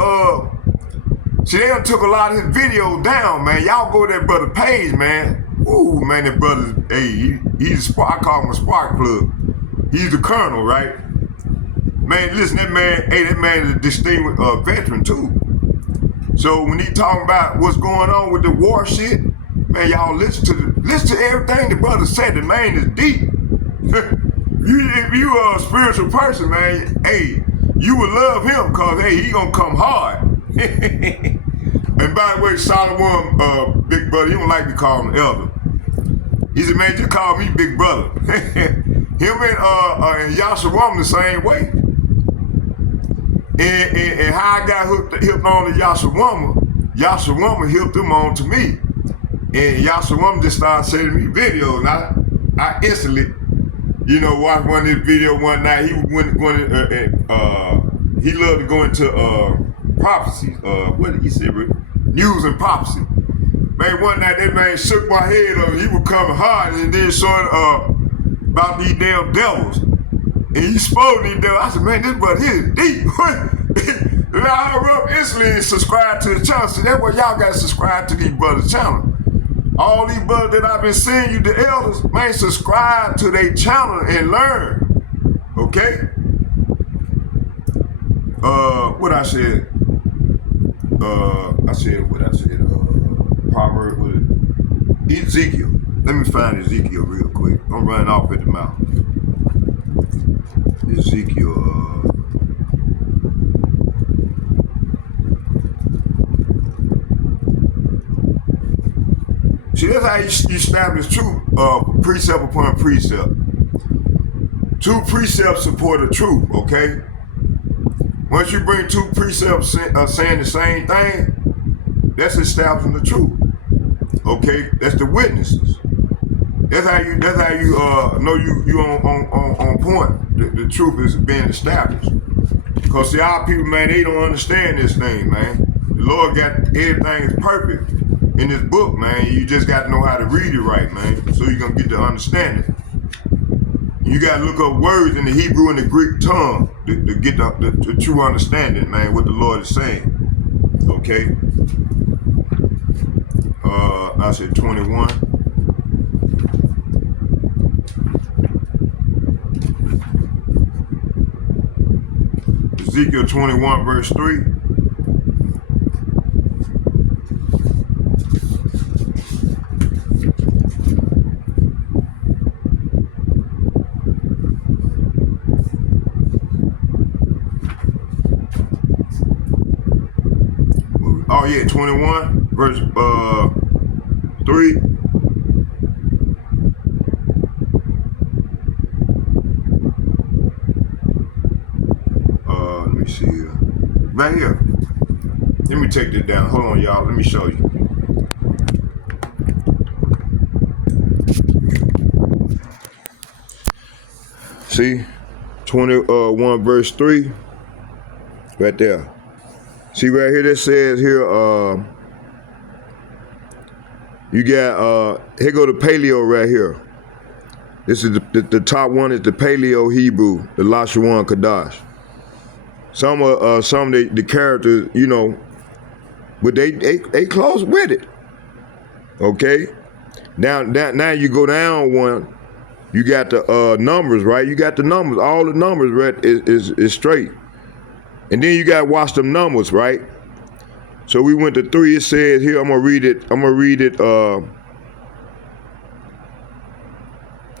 See, they done took a lot of his videos down, man. Y'all go to that brother page, man. Ooh, man, that brother, hey, he's a spark. I call him a spark plug. He's the colonel, right? Man, listen, that man is a distinguished veteran too. So when he talking about what's going on with the war shit, man, y'all listen to everything the brother said. The man is deep. If you are a spiritual person, man, hey, you would love him because, hey, he gonna come hard. And by the way, Solomon, big brother, he don't like to call him elder. He said, man, just call me big brother. Him and Yasharum the same way. And how I got hooked on to Yasharum hooked him on to me. And Yasharum just started sending me videos. And I instantly, watched one of his videos one night. He he loved to go into prophecies. What did he say? News and prophecy. Man, one night that man shook my head up. He was coming hard and then showing about these damn devils. And he spoke to these devils. I said, man, this brother here is deep. And I hurry up instantly and subscribe to the channel. So that's why y'all got to subscribe to these brothers' channel. All these brothers that I've been seeing you, the elders, man, subscribe to their channel and learn. Okay? What I said? I said what I said. Proverb with it. Ezekiel. Let me find Ezekiel real quick. I'm running off at the mouth. Ezekiel. See, that's how you establish truth, precept upon precept. Two precepts support a truth, okay? Once you bring two precepts saying the same thing, that's establishing the truth. Okay, that's the witnesses. That's how you know you on point. The truth is being established. Cause see, our people, man, they don't understand this thing, man. The Lord got everything is perfect in this book, man. You just got to know how to read it right, man. So you're gonna get to understand it. You gotta look up words in the Hebrew and the Greek tongue to get the true understanding, man, what the Lord is saying. Okay. I said 21. Ezekiel 21 verse 3. Oh yeah, 21 verse 3. Let me see here. Right here. Let me take that down. Hold on, y'all. Let me show you. See? 21 verse 3. Right there. See right here that says here, you got, here go the Paleo right here. This is the top one is the Paleo Hebrew, the Lashawan Kadash. Some of the characters, you know, but they close with it. Okay? Now you go down one, you got the numbers, right? You got the numbers, all the numbers, right, is straight. And then you got to watch them numbers, right? So we went to 3. It says here, I'm gonna read it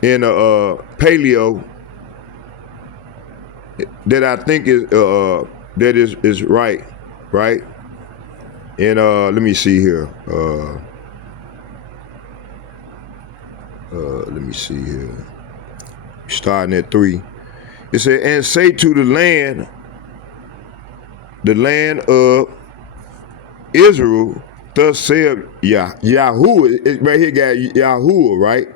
in Paleo that I think is that is right? And let me see here. Let me see here. Starting at 3. It said, and say to the land of Israel, thus saith Yahuwah. It right here got Yahuwah, right?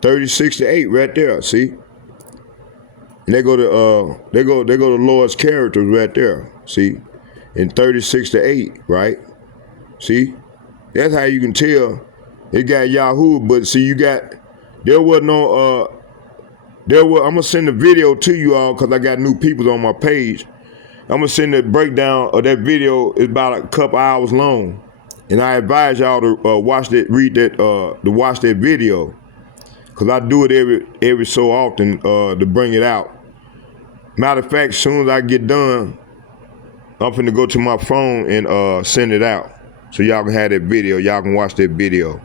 36-8 right there, see? And they go to the Lord's characters right there, see? In 36-8, right? See? That's how you can tell it got Yahuwah, but see I'm gonna send the video to you all because I got new people on my page. I'm gonna send the breakdown of that video. It's about a couple hours long, and I advise y'all to watch that video, cause I do it every so often to bring it out. Matter of fact, as soon as I get done, I'm finna go to my phone and send it out, so y'all can have that video. Y'all can watch that video.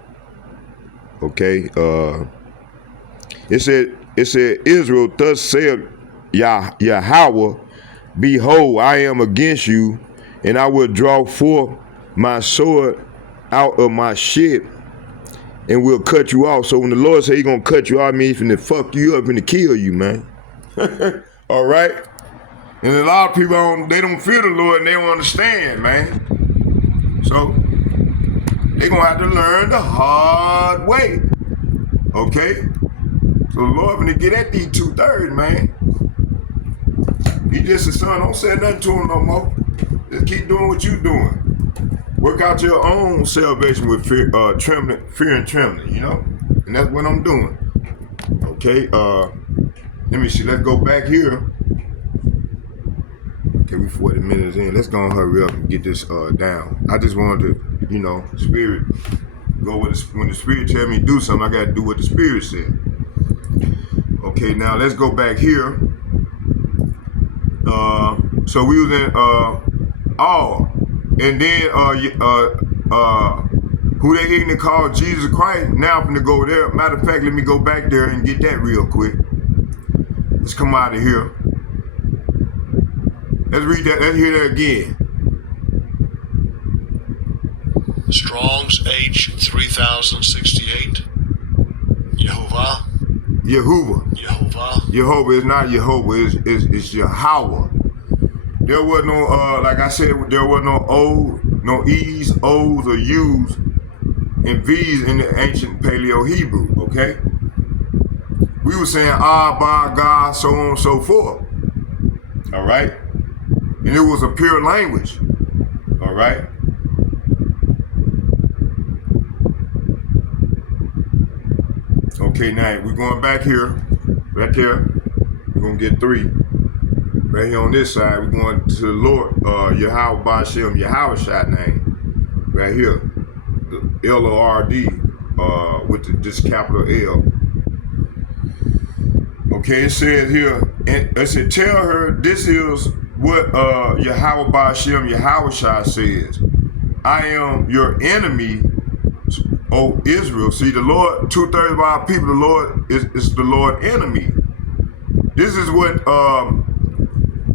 Okay. It said Israel, thus saith Yahweh. Behold, I am against you, and I will draw forth my sword out of my ship, and will cut you off. So when the Lord say He's gonna cut you off, I mean He's finna fuck you up and to kill you, man. All right. And a lot of people they don't fear the Lord and they don't understand, man. So they gonna have to learn the hard way. Okay. So the Lord finna get at these 2/3, man. He just a son. Don't say nothing to him no more. Just keep doing what you doing. Work out your own salvation with fear and trembling, you know? And that's what I'm doing. Okay, let me see. Let's go back here. Okay, we 40 minutes in. Let's go and hurry up and get this down. I just wanted to, you know, spirit, go with when the spirit tell me to do something, I got to do what the spirit said. Okay, now let's go back here. So we was in all. And then who they ignorant call Jesus Christ. Now I'm gonna go there. Matter of fact, let me go back there and get that real quick. Let's come out of here. Let's read that. Let's hear that again. Strong's H 3068. Yehovah. Yehovah. Jehovah is not Jehovah. It's Yahweh. There was no like I said, there was no O, no E's, O's, or U's and V's in the ancient Paleo Hebrew. Okay. We were saying Abba, God, so on and so forth. All right. And it was a pure language. All right. Okay, now we're going back here, right there. We're gonna get 3. Right here on this side, we're going to the Lord, Yahweh Ba'Shem, Yahweh name. Right here, the L-O-R-D, with this capital L. Okay, it says here, and it said, tell her this is what Yahweh Ba'Shem, Yahweh says. I am your enemy, O Israel. See, the Lord, 2/3 of our people, the Lord is the Lord enemy. This is what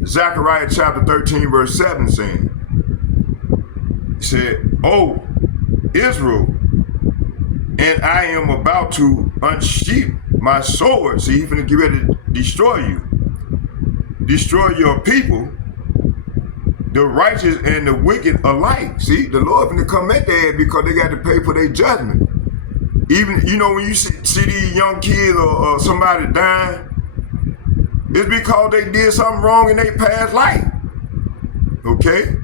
Zechariah chapter 13, verse 7 saying. He said, O Israel, and I am about to unsheath my sword. See, he's going to get ready to destroy you. Destroy your people, the righteous and the wicked alike. See, the Lord going to come at their head because they got to pay for their judgment. Even, you know, when you see these young kids or somebody dying, it's because they did something wrong in their past life. Okay?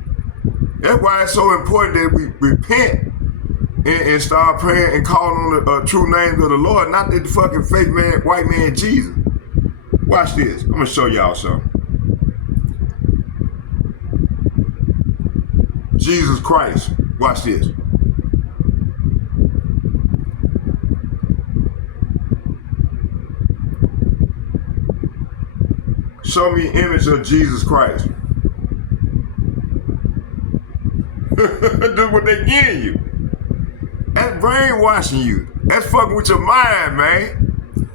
That's why it's so important that we repent and start praying and calling on the true names of the Lord, not that the fucking fake man, white man Jesus. Watch this. I'm going to show y'all something. Jesus Christ. Watch this. Show me an image of Jesus Christ. That's what they getting you. That's brainwashing you. That's fucking with your mind, man.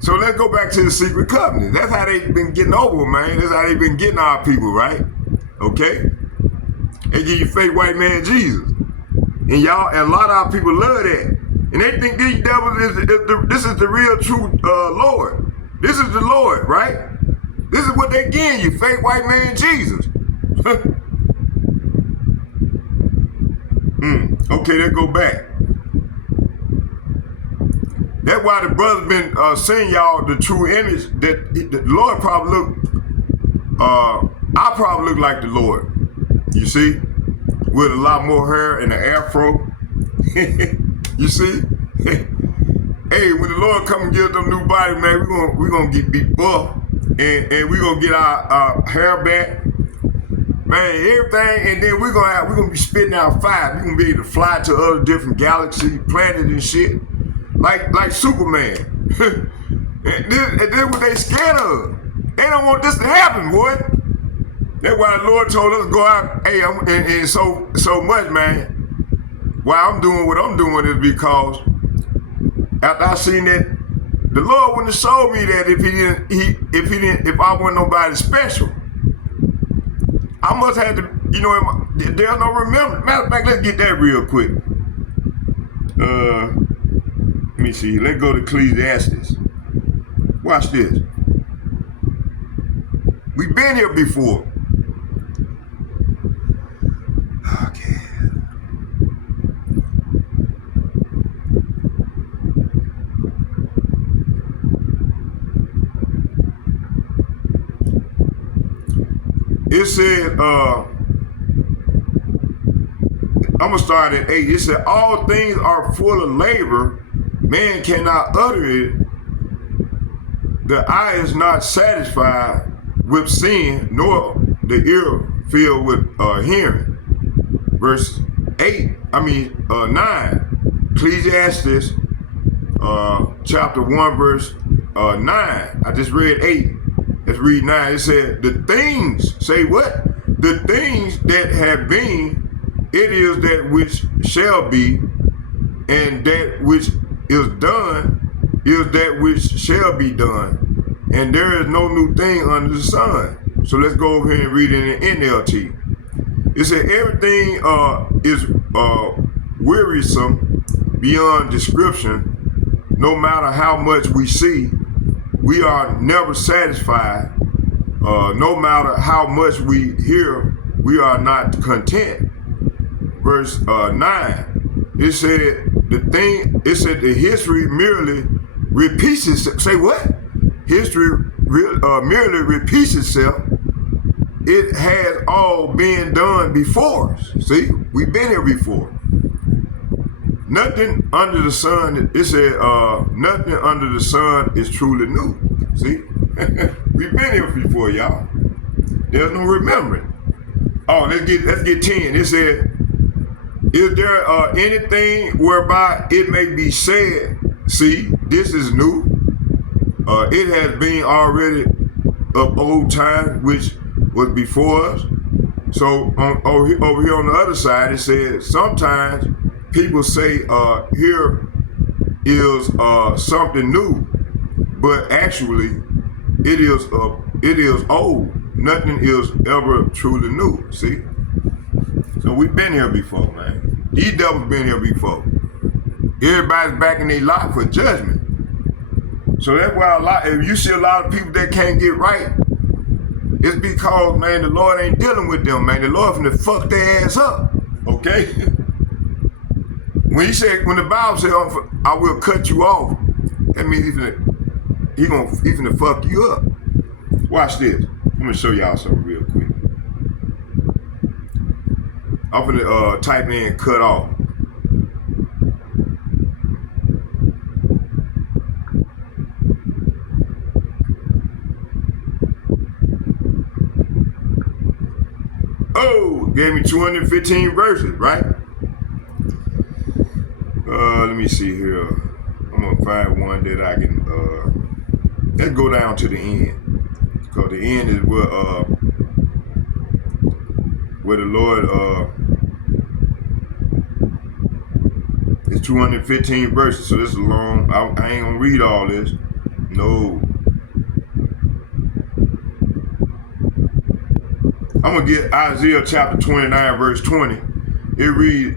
So let's go back to the secret covenant. That's how they've been getting over, man. That's how they've been getting our people, right? Okay? They give you fake white man Jesus. And y'all, and a lot of our people love that. And they think these devils this is the real true Lord. This is the Lord, right? This is what they getting you, fake white man Jesus. Okay, let's go back. That's why the brother's been saying y'all the true image that the Lord probably look, I probably look like the Lord. You see? With a lot more hair and an afro. You see? Hey, when the Lord come and give them new body, man, we're gonna be buff and we're gonna get our hair back. Man, everything, and then we're gonna be spitting out fire. We're gonna be able to fly to other different galaxies, planets and shit. Like Superman. and this what they scared of. They don't want this to happen, boy. That's why the Lord told us to go out. Hey, and so much, man. Why I'm doing what I'm doing is because after I seen that, the Lord wouldn't have showed me that if I wasn't nobody special. I must have to, you know, there's no remember. Matter of fact, let's get that real quick. Let me see. Let's go to Ecclesiastes. Watch this. We've been here before. Okay. It said, I'm going to start at 8. It said, all things are full of labor. Man cannot utter it. The eye is not satisfied with seeing, nor the ear filled with hearing. Verse 9. Ecclesiastes chapter 1, verse 9. I just read 8. Let's read 9. It said, the things, say what? The things that have been it is that which shall be, and that which is done is that which shall be done, and there is no new thing under the sun. So let's go over here and read it in the NLT. It said everything is wearisome beyond description. No matter how much we see, we are never satisfied. No matter how much we hear, we are not content. Verse 9, it said the history merely repeats itself. Say what? History merely repeats itself. It has all been done before. See, we've been here before. Nothing under the sun, it said, nothing under the sun is truly new. See, we've been here before, y'all. There's no remembering. Oh, let's get 10. It said, is there anything whereby it may be said, see, this is new? It has been already of old time, which was before us. So over here on the other side, it says sometimes people say here is something new, but actually it is old. Nothing is ever truly new. See, so we've been here before, man. These devils been here before. Everybody's back in their lot for judgment. So that's why if you see a lot of people that can't get right, it's because, man, the Lord ain't dealing with them, man. The Lord finna fuck their ass up, okay? When the Bible said, I will cut you off, that means he finna fuck you up. Watch this. I'm gonna show y'all something real quick. I'm finna type in cut off. Oh, gave me 215 verses, right? Let me see here. I'm gonna find one that I can, let's go down to the end. Because the end is where the Lord, it's 215 verses, so this is long. I ain't gonna read all this. No. I'm gonna get Isaiah chapter 29, verse 20. It reads,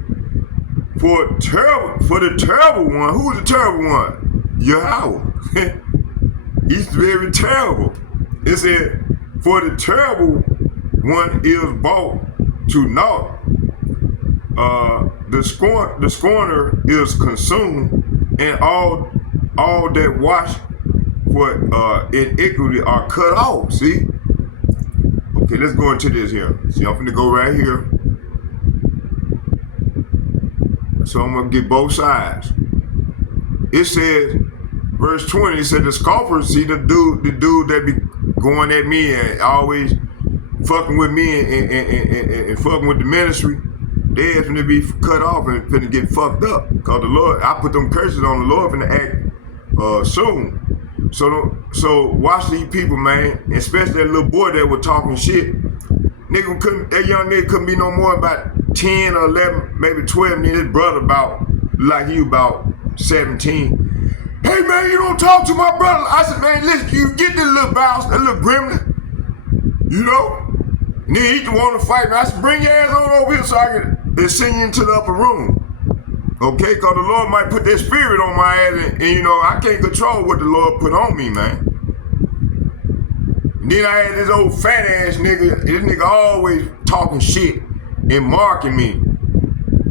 for the terrible one. Who is the terrible one? Yahweh. He's very terrible. It said, for the terrible one is brought to naught. The scorner is consumed, and all that watch for iniquity are cut off. See? Okay, let's go into this here. See, I'm finna go right here. So I'm gonna get both sides. It says, verse 20, it said the scoffers, see the dude that be going at me and always fucking with me and fucking with the ministry, they finna be cut off and finna get fucked up. Cause the Lord, I put them curses on the Lord finna act soon. So watch these people, man, especially that little boy that was talking shit. That young nigga couldn't be no more about 10 or 11, maybe 12, and his brother like he about 17. Hey man, you don't talk to my brother. I said, man, listen, you get this little bounce, that little gremlin, you know? And then he want to fight me. I said, bring your ass on over here so I can send you into the upper room. Okay, because the Lord might put that spirit on my ass, and you know, I can't control what the Lord put on me, man. And then I had this old fat ass nigga. This nigga always talking shit and marking me.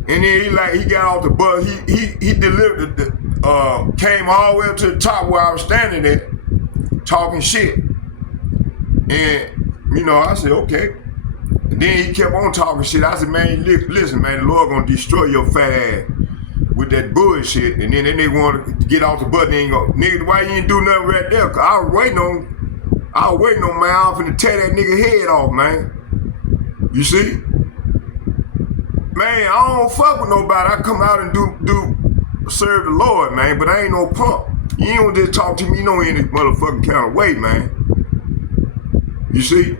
And then he got off the bus. He delivered came all the way up to the top where I was standing at, talking shit. And you know, I said, okay. And then he kept on talking shit. I said, man, listen, man, the Lord gonna destroy your fat ass with that bullshit. And then they want to get off the bus. They ain't go, nigga, why you ain't do nothing right there? Cause I was waiting on man. I was finna tear that nigga head off, man. You see? Man, I don't fuck with nobody. I come out and do serve the Lord, man, but I ain't no punk. You ain't gonna just talk to me, you know, in this motherfucking kind of way, man. You see?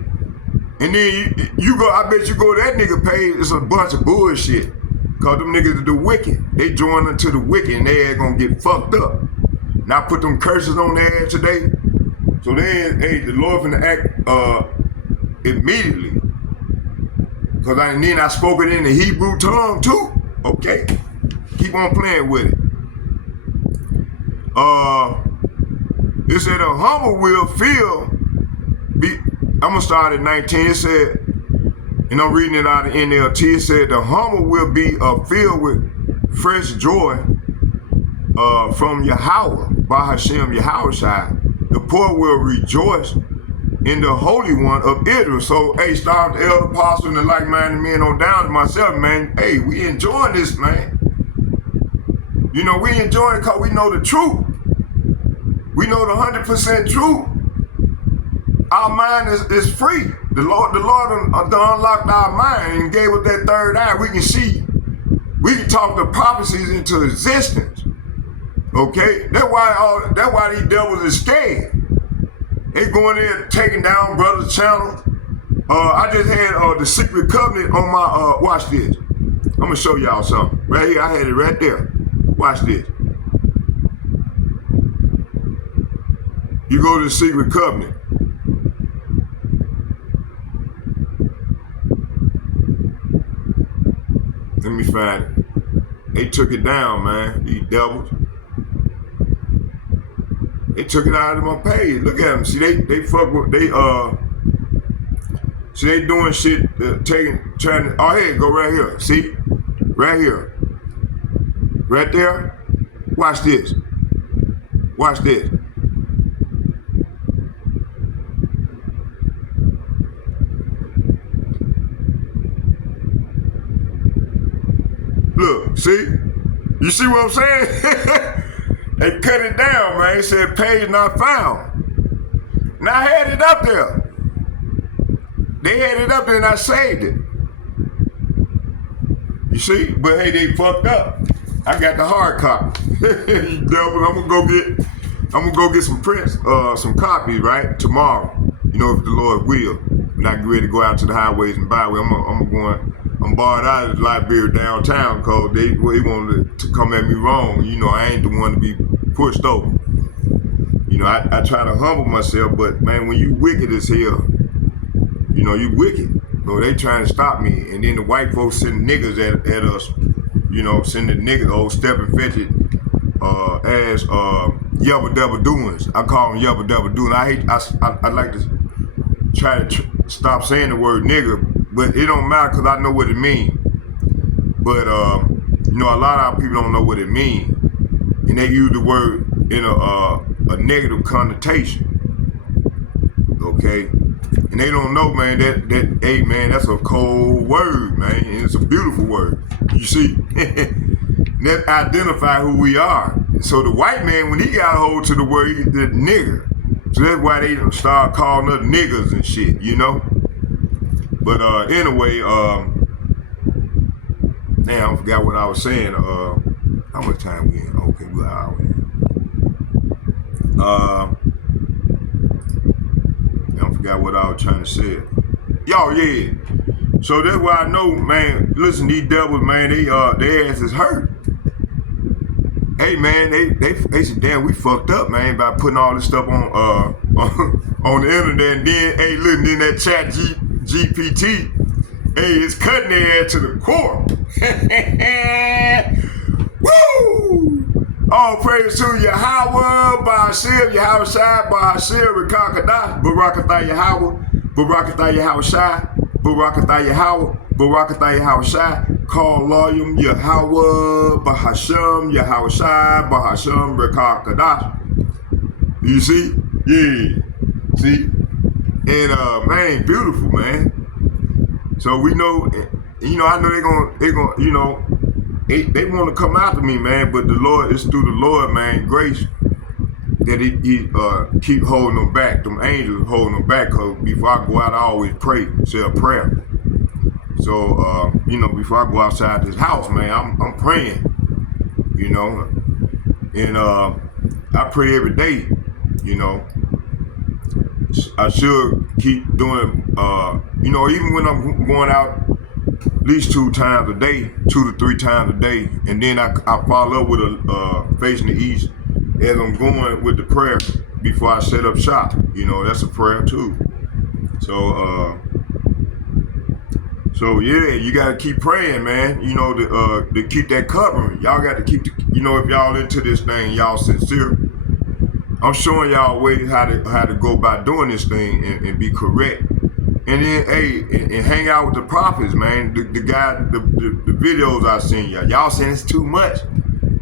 And then you go, I bet you go to that nigga page, it's a bunch of bullshit. Cause them niggas are the wicked. They join into the wicked and they ain't gonna get fucked up. Now put them curses on their ass today. So then, hey, the Lord finna act immediately. Cause then I spoke it in the Hebrew tongue too. Okay. Keep on playing with it. It said a humble will I'm gonna start at 19. It said, and I'm reading it out of NLT. It said the humble will be filled with fresh joy from Yahweh, by Hashem Yahushai. The poor will rejoice in the Holy One of Israel. So, hey, start the elder apostle and the like-minded men on down to myself, man. Hey, we enjoying this, man. You know, we enjoying it because we know the truth. We know the 100% truth. Our mind is free. The Lord unlocked our mind and gave us that third eye. We can see. We can talk the prophecies into existence. Okay? That's why these devils are scared. They going there taking down brother's channel. I just had the Secret Covenant on my watch this. I'm gonna show y'all something. Right here, I had it right there. Watch this. You go to the Secret Covenant. Let me find it. They took it down, man. These devils. They took it out of my page. Look at them. See, they fuck with see, they doing shit, trying to. Oh, here, go right here. See, right here, right there. Watch this. Watch this. Look, see? You see what I'm saying? They cut it down, man. It said page not found. Now I had it up there. They had it up there and I saved it. You see? But hey, they fucked up. I got the hard copy. You devil, I'm gonna go get some prints, some copies, right? Tomorrow. You know, if the Lord will. When I get ready to go out to the highways and byways, I'm barred out of the library downtown because they wanted to come at me wrong. You know, I ain't the one to be pushed over. You know, I try to humble myself, but man, when you wicked as hell, you know, you wicked. So they trying to stop me. And then the white folks send niggas at us, you know, send the niggas, old step and fetch it, as yubba dabba doings. I call them yubba dabba doings. I like to try to stop saying the word nigga, but it don't matter because I know what it means. But, you know, a lot of our people don't know what it means. And they use the word in a negative connotation. Okay? And they don't know, man, that hey, man, that's a cold word, man. And it's a beautiful word. You see? That identify who we are. So the white man, when he got a hold to the word, he did nigger. So that's why they start calling us niggas and shit, you know? But anyway, damn, I forgot what I was saying. How much time we in? Okay, we're an hour in. I forgot what I was trying to say. Y'all, yeah. So that's why I know, man, listen, these devils, man, their ass is hurt. Hey, man, they said, damn, we fucked up, man, by putting all this stuff on on the internet. And then, hey, listen, then that chat GPT, hey, it's cutting their ass to the core. Woo! All praise to Yahweh, Ba'asir, Yahushai, Ba'asir, Rekakadash, Barakatah Yahweh, Barakatah Yahushai, Barakatah Yahweh, Barakatah Yahushai, call Loyum Yahweh, Bahasham, Yahushai, Bahasham, Rekakadash. You see? Yeah. See? And man, beautiful, man. So we know, you know, I know they're gonna, you know, they want to come after me, man, but the Lord, it's through the Lord, man, grace, that he keep holding them back. Them angels holding them back, because before I go out, I always pray, say a prayer. So, you know, before I go outside this house, man, I'm praying, you know, and I pray every day, you know, I should keep doing, you know, even when I'm going out at least 2 times a day, 2 to 3 times a day, and then I follow up with a facing the east as I'm going with the prayer before I set up shop. You know, that's a prayer too. So yeah, you gotta keep praying, man. You know, to keep that covering. Y'all got to keep, you know, if y'all into this thing, y'all sincere. I'm showing y'all ways how to go about doing this thing and be correct. And then, hey, and hang out with the prophets, man. The guy, the videos I seen y'all saying it's too much.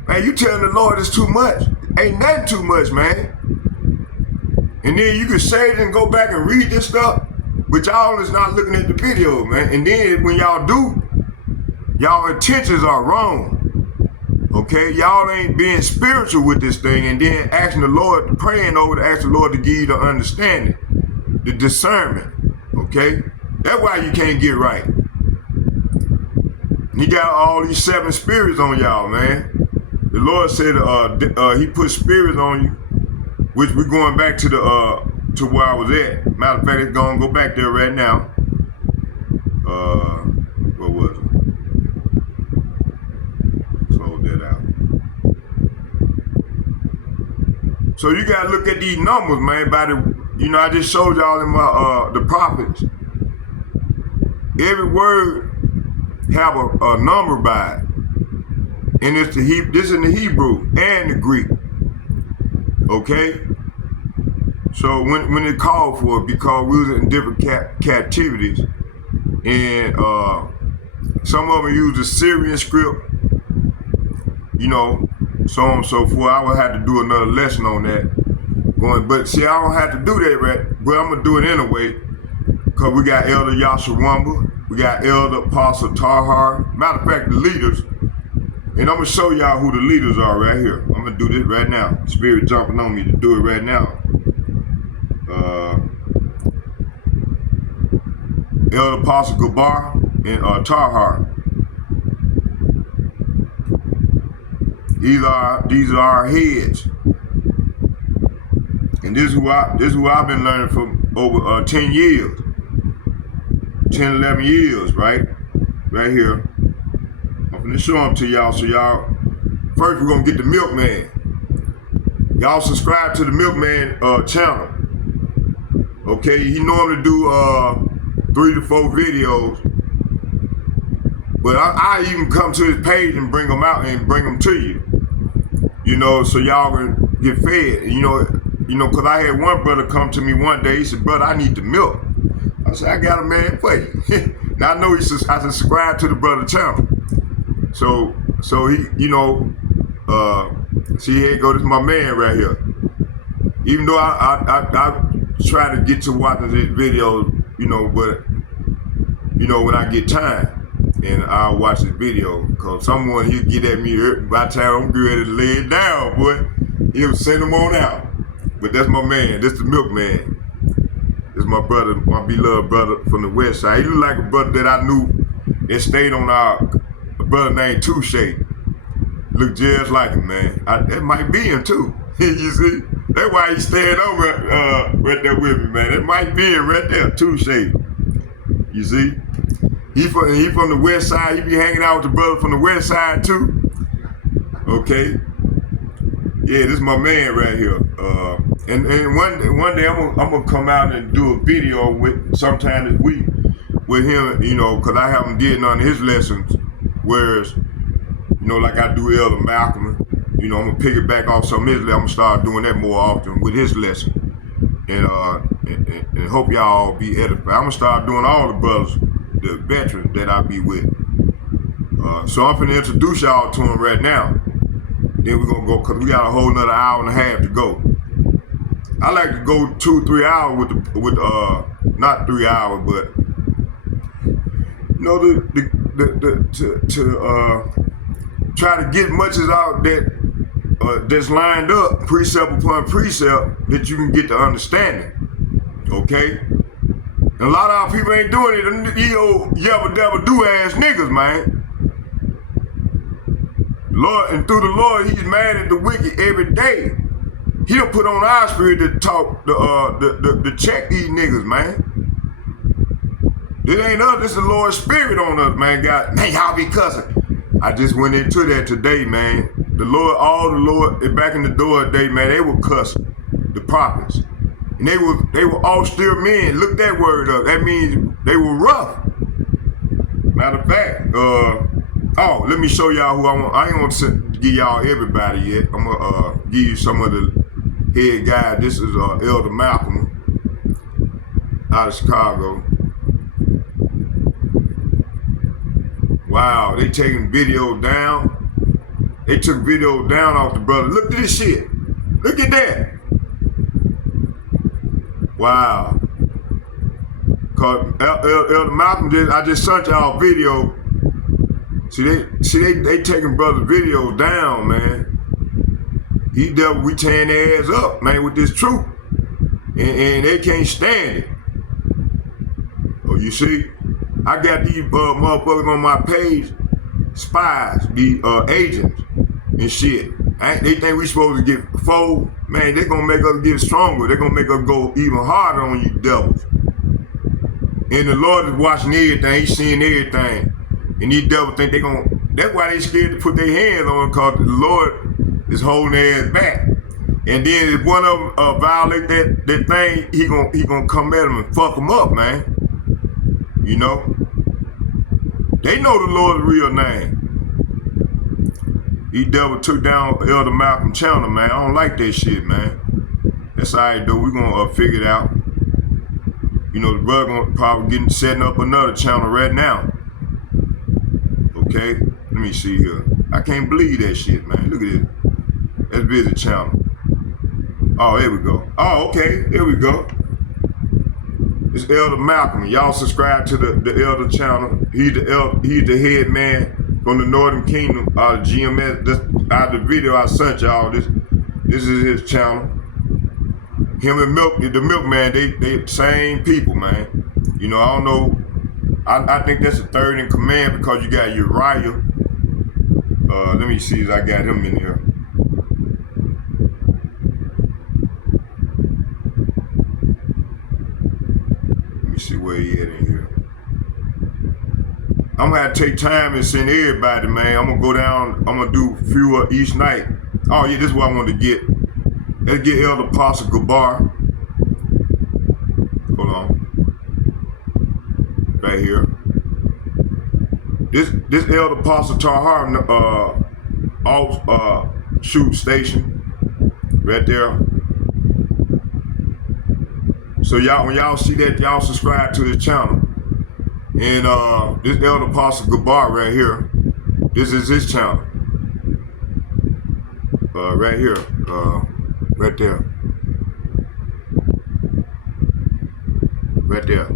Man, you telling the Lord it's too much. Ain't nothing too much, man. And then you can save it and go back and read this stuff, but y'all is not looking at the video, man. And then when y'all do, y'all intentions are wrong. Okay, y'all ain't being spiritual with this thing, and then asking the Lord, praying over to ask the Lord to give you the understanding, the discernment. Okay, that's why you can't get right. You got all these 7 spirits on y'all, man. The Lord said He put spirits on you, which we're going back to to where I was at. Matter of fact, it's gonna go back there right now. What was it? Close that out. So you gotta look at these numbers, man. By the, you know, I just showed y'all in my the prophets. Every word have a number by it, and it's this in the Hebrew and the Greek. Okay. So when it called for it, because we was in different captivities, and some of them used the Syrian script, you know, so on and so forth. I would have to do another lesson on that. But see, I don't have to do that, right? But I'm gonna do it anyway, because we got Elder Yashawamba, we got Elder Apostle Tahar. Matter of fact, the leaders, and I'm gonna show y'all who the leaders are right here. I'm gonna do this right now. Spirit jumping on me to do it right now. Elder Apostle Gabar and Tahar. These are our heads, and this is who I've been learning from over 10 years, 10, 11 years, right here. I'm gonna show them to y'all. So y'all, first we're gonna get the Milkman. Y'all subscribe to the Milkman channel. Okay, he normally do 3 to 4 videos, but I even come to his page and bring them out and bring them to you. You know, so y'all can get fed. You know, cause I had one brother come to me one day. He said, "Brother, I need the milk." I said, "I got a man for you." Now I know I subscribe to the brother channel. So he, you know, see, here go, this is my man right here. Even though I try to get to watching his videos, you know, but you know, when I get time. And I'll watch this video, because someone, he'll get at me by the time I'm ready to lay it down, boy. He'll send them on out. But that's my man. This the Milkman. This is my brother, my beloved brother from the west side. He looked like a brother that I knew that stayed on a brother named Touche. Looked just like him, man. That might be him too. You see? That's why he's staying over right there with me, man. It might be him right there, Touche. You see? He from the west side. He be hanging out with the brother from the west side too. Okay. Yeah, this is my man right here. And one day I'm gonna come out and do a video with sometime this week with him. You know, cause I haven't did none of his lessons. Whereas, you know, like I do Elder Malcolm. You know, I'm gonna pick it back off some of his. I'm gonna start doing that more often with his lesson. And hope y'all be edified. I'm gonna start doing all the brothers, the veterans that I be with. So I'm finna introduce y'all to them right now. Then we're gonna go, cause we got a whole nother hour and a half to go. I like to go 2-3 hours with not 3 hours, but you know, to try to get much as out that's lined up, precept upon precept, that you can get the understanding. Okay? And a lot of our people ain't doing it. These old yabba dabba do ass niggas, man. Lord, and through the Lord, he's mad at the wicked every day. He done put on our spirit to talk, to check these niggas, man. This ain't us, this is the Lord's spirit on us, man. God, man, y'all be cussing. I just went into that today, man. The Lord, back in the door today, man, they were cussing, the prophets. And they were austere men. Look that word up. That means they were rough. Matter of fact, let me show y'all who I want. I ain't want to give y'all everybody yet. I'm gonna give you some of the head guys. This is Elder Malcolm out of Chicago. Wow, they taking videos down. They took videos down off the brother. Look at this shit. Look at that. Wow. Cause Elder Malcolm I just sent y'all video. See they taking brother videos down, man. We tearing their ass up, man, with this truth. And they can't stand it. Oh, you see? I got these motherfuckers on my page, spies, these agents and shit. They think we supposed to get fold. Man, they gonna make us get stronger. They gonna make us go even harder on you devils. And the Lord is watching everything. He's seeing everything. And these devils think that's why they scared to put their hands on, because the Lord is holding their ass back. And then if one of them violate that thing, he gonna come at them and fuck them up, man. You know? They know the Lord's real name. These devils took down Elder Malcolm channel, man. I don't like that shit, man. That's all right, though. We're gonna figure it out. You know, the brother gonna probably setting up another channel right now. Okay? Let me see here. I can't believe that shit, man. Look at this. Let's visit channel. Oh, here we go. Oh, okay. Here we go. It's Elder Malcolm. Y'all subscribe to the Elder channel. He's the head man from the Northern Kingdom, GMS. Out of the video I sent y'all, this is his channel. Him and the milkman, they same people, man. You know, I don't know. I think that's the third in command, because you got Uriah. Let me see if I got him in here. Let me see where he at in here. I'm gonna have to take time and send everybody, man. I'm gonna go down. I'm gonna do fewer each night. Oh yeah, this is what I want to get. Let's get Elder Apostle Gabar. Hold on. Right here. This Elder Apostle Tahar shoot station. Right there. So y'all, when y'all see that, y'all subscribe to his channel. And this Elder Apostle Gabar right here. This is his channel. Right here. Right there. Right there.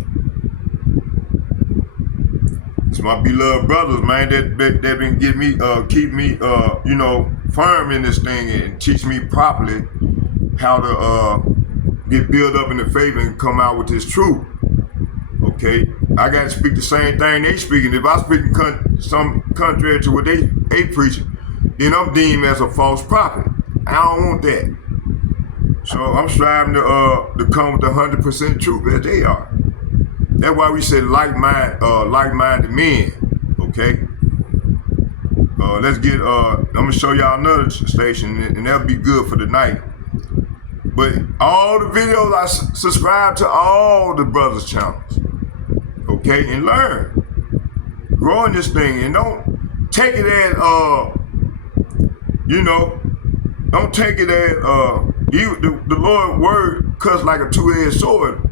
It's my beloved brothers, man, that been getting me, keep me, you know, firm in this thing and teach me properly how to get built up in the faith and come out with this truth. Okay? I got to speak the same thing they speaking. If I speak some contrary to what they preaching, then I'm deemed as a false prophet. I don't want that. So I'm striving to come with the 100% truth as they are. That's why we said like-minded men. Okay. Let's get. I'm gonna show y'all another station, and that'll be good for the night. But all the videos, I subscribe to all the brothers' channels. Okay, and learn, grow in this thing, and don't take it as you know, don't take it as the Lord's word cuts like a two-edged sword.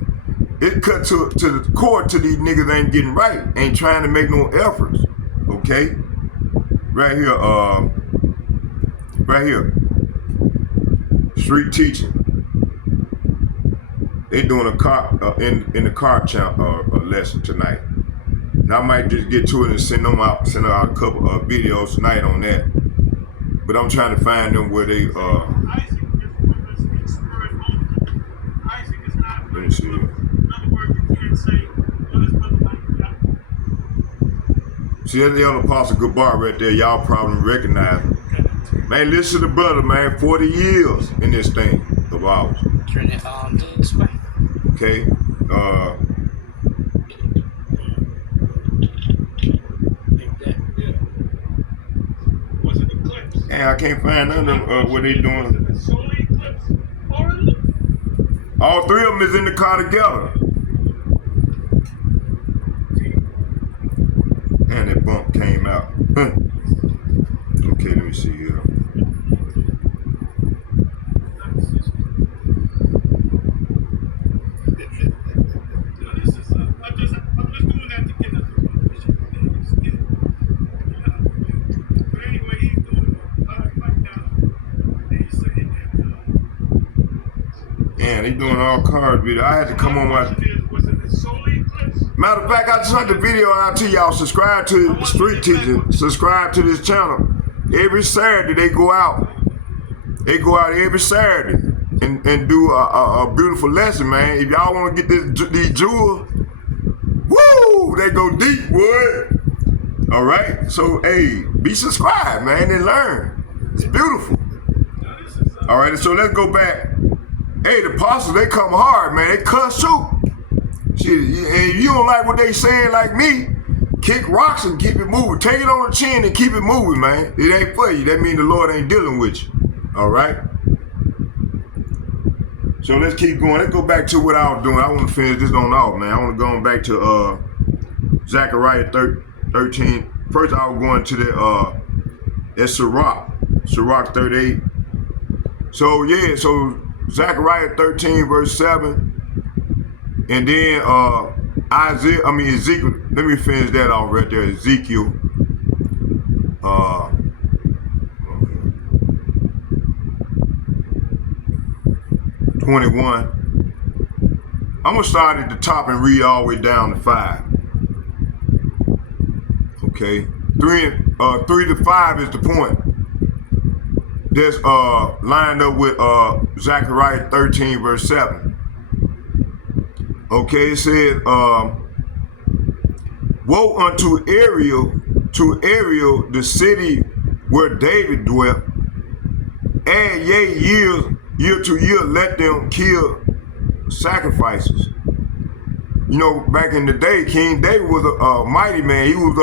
It cut to the core to these niggas ain't getting right, ain't trying to make no efforts. Okay, right here, street teaching. They doing a car in the car lesson tonight. And I might just get to it and send out a couple of videos tonight on that. But I'm trying to find them where they let me see. See, that's the Elder Apostle Gabar right there. Y'all probably recognize him. Man, listen to the brother, man. 40 years in this thing of ours. Turn it this way. Okay. And I can't find none of them, what they doing. All three of them is in the car together. And that bump came out. Okay, let me see here. Man, they doing all cars video. I had to come on my... Matter of fact, I just sent the video out to y'all. Subscribe to Street Teaching. Subscribe to this channel. Every Saturday they go out. They go out every Saturday and do a beautiful lesson, man. If y'all want to get these jewels, woo, they go deep, boy. All right, so hey, be subscribed, man, and learn. It's beautiful. All right, so let's go back. Hey, the apostles, they come hard, man. They cuss too. Shit, and you don't like what they saying like me, kick rocks and keep it moving. Take it on the chin and keep it moving, man. It ain't for you. That means the Lord ain't dealing with you. All right? So let's keep going. Let's go back to what I was doing. I want to finish this on off, man. I want to go back to Zechariah 13. First, I was going to the Sirach 38. So, yeah, so Zechariah 13, verse 7. And then Ezekiel, let me finish that off right there. Ezekiel 21. I'm gonna start at the top and read all the way down to 5. Okay, 3 to 5 is the point. That's lined up with Zechariah 13 verse 7. Okay, it said, woe unto Ariel, the city where David dwelt, and yea, year to year, let them kill sacrifices. You know, back in the day, King David was a mighty man. He was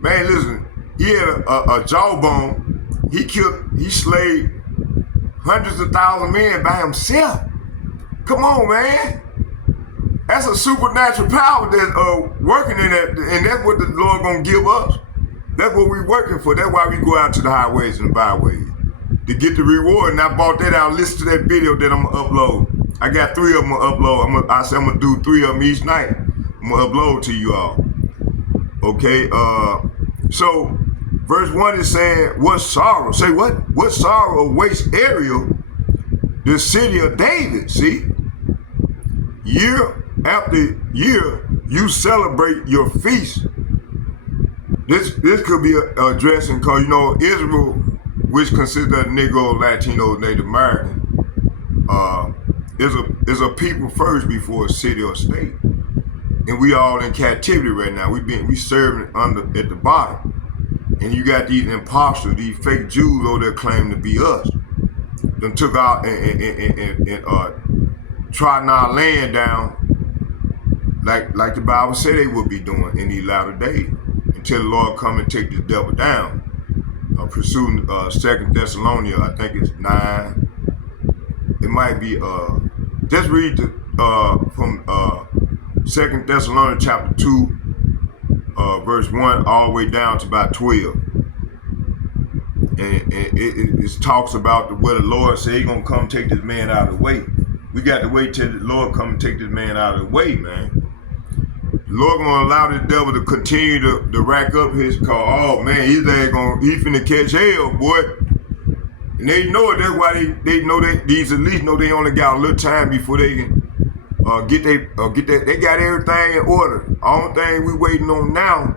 man, listen, he had a jawbone. He slayed hundreds of thousand men by himself. Come on, man. That's a supernatural power that's working in that, and that's what the Lord gonna give us. That's what we're working for. That's why we go out to the highways and the byways, to get the reward. And I bought that out. Listen to that video that I'm gonna upload. I got 3 of them to upload. I said I'm gonna do 3 of them each night. I'm gonna upload to you all. Okay, so verse 1 is saying, what sorrow? Say what? What sorrow awaits Ariel, the city of David? See? Year after year, you celebrate your feast. This could be addressing, because, you know, Israel, which consists of Negro, Latino, Native American, is a people first before a city or state. And we all in captivity right now. We serving at the bottom. And you got these imposters, these fake Jews over there claiming to be us. Them took out and trodden our land down like the Bible said they would be doing in these latter days, until the Lord come and take the devil down. Pursuing 2 Thessalonians, I think it's 9. It might be, just read from 2 Thessalonians chapter 2, verse 1 all the way down to about 12. And it talks about where the Lord said He's gonna come take this man out of the way. We got to wait till the Lord come and take this man out of the way, man. The Lord gonna allow the devil to continue to rack up his call. Oh man, he's finna catch hell, boy. And they know it. That's why they know that these elites know they only got a little time before they can get that. They got everything in order. Only thing we waiting on now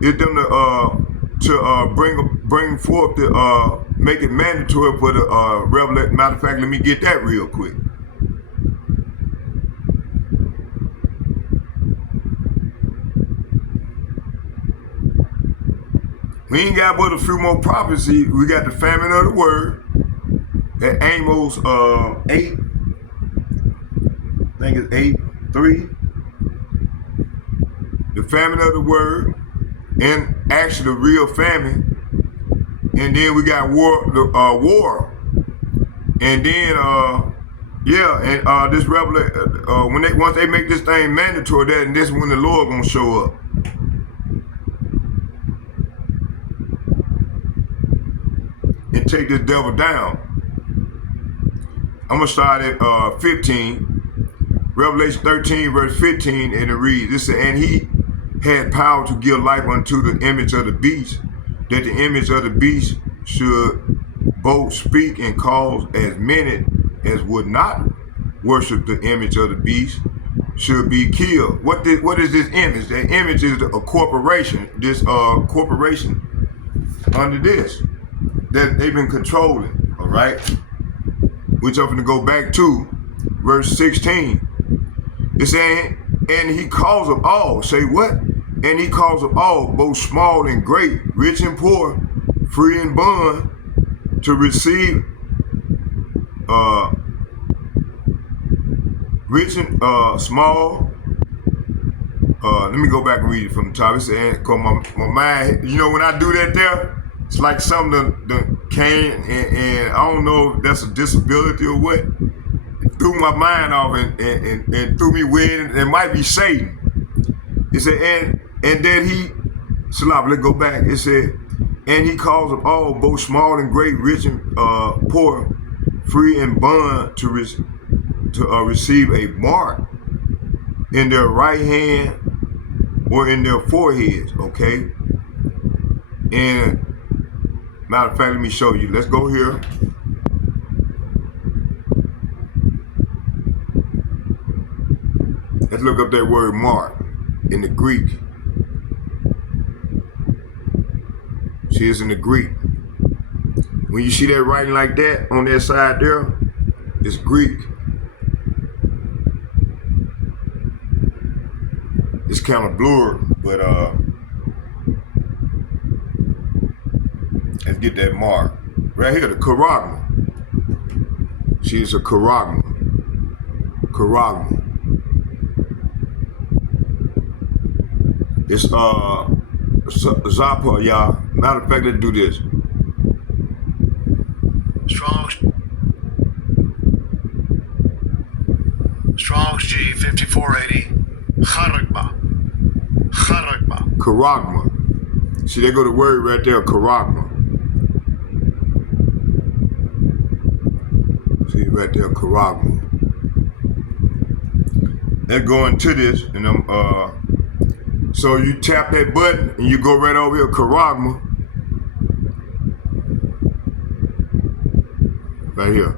is them to bring forth the make it mandatory for the revelation. Matter of fact, let me get that real quick. We ain't got but a few more prophecies. We got the famine of the word. At Amos 8. I think it's 8:3. The famine of the word. And actually the real famine. And then we got war. And then this revelation once they make this thing mandatory, that and this is when the Lord gonna show up. And take this devil down. I'm gonna start at 15. Revelation 13, verse 15, and it reads, it said, and he had power to give life unto the image of the beast, that the image of the beast should both speak and cause as many as would not worship the image of the beast should be killed. What is this image? That image is a corporation. This corporation under this that they've been controlling. All right. Which I'm going to go back to verse 16. It's saying, and he calls of all. Say what? And he calls of all, both small and great, rich and poor, free and bond, to receive rich and small. Let me go back and read it from the top. It said, cause my mind, when I do that there, it's like something that came and I don't know if that's a disability or what. It threw my mind off and threw me weird. It might be Satan. It said, and then let's go back. It said, and he calls of all, both small and great, rich and poor, free and bond, to receive a mark in their right hand or in their foreheads, okay? And matter of fact, let me show you. Let's go here. Let's look up that word mark in the Greek. See, it's in the Greek. When you see that writing like that on that side there, it's Greek. It's kind of blurred, but let's get that mark. Right here, the charagma. See, it's a charagma. Charagma. It's Zappa, y'all. Matter of fact, let's do this. Strong's G 5480. Charagma. Charagma. See, they go the word right there, charagma. See right there, charagma. Let's go into this, and so you tap that button and you go right over here, charagma. Right here.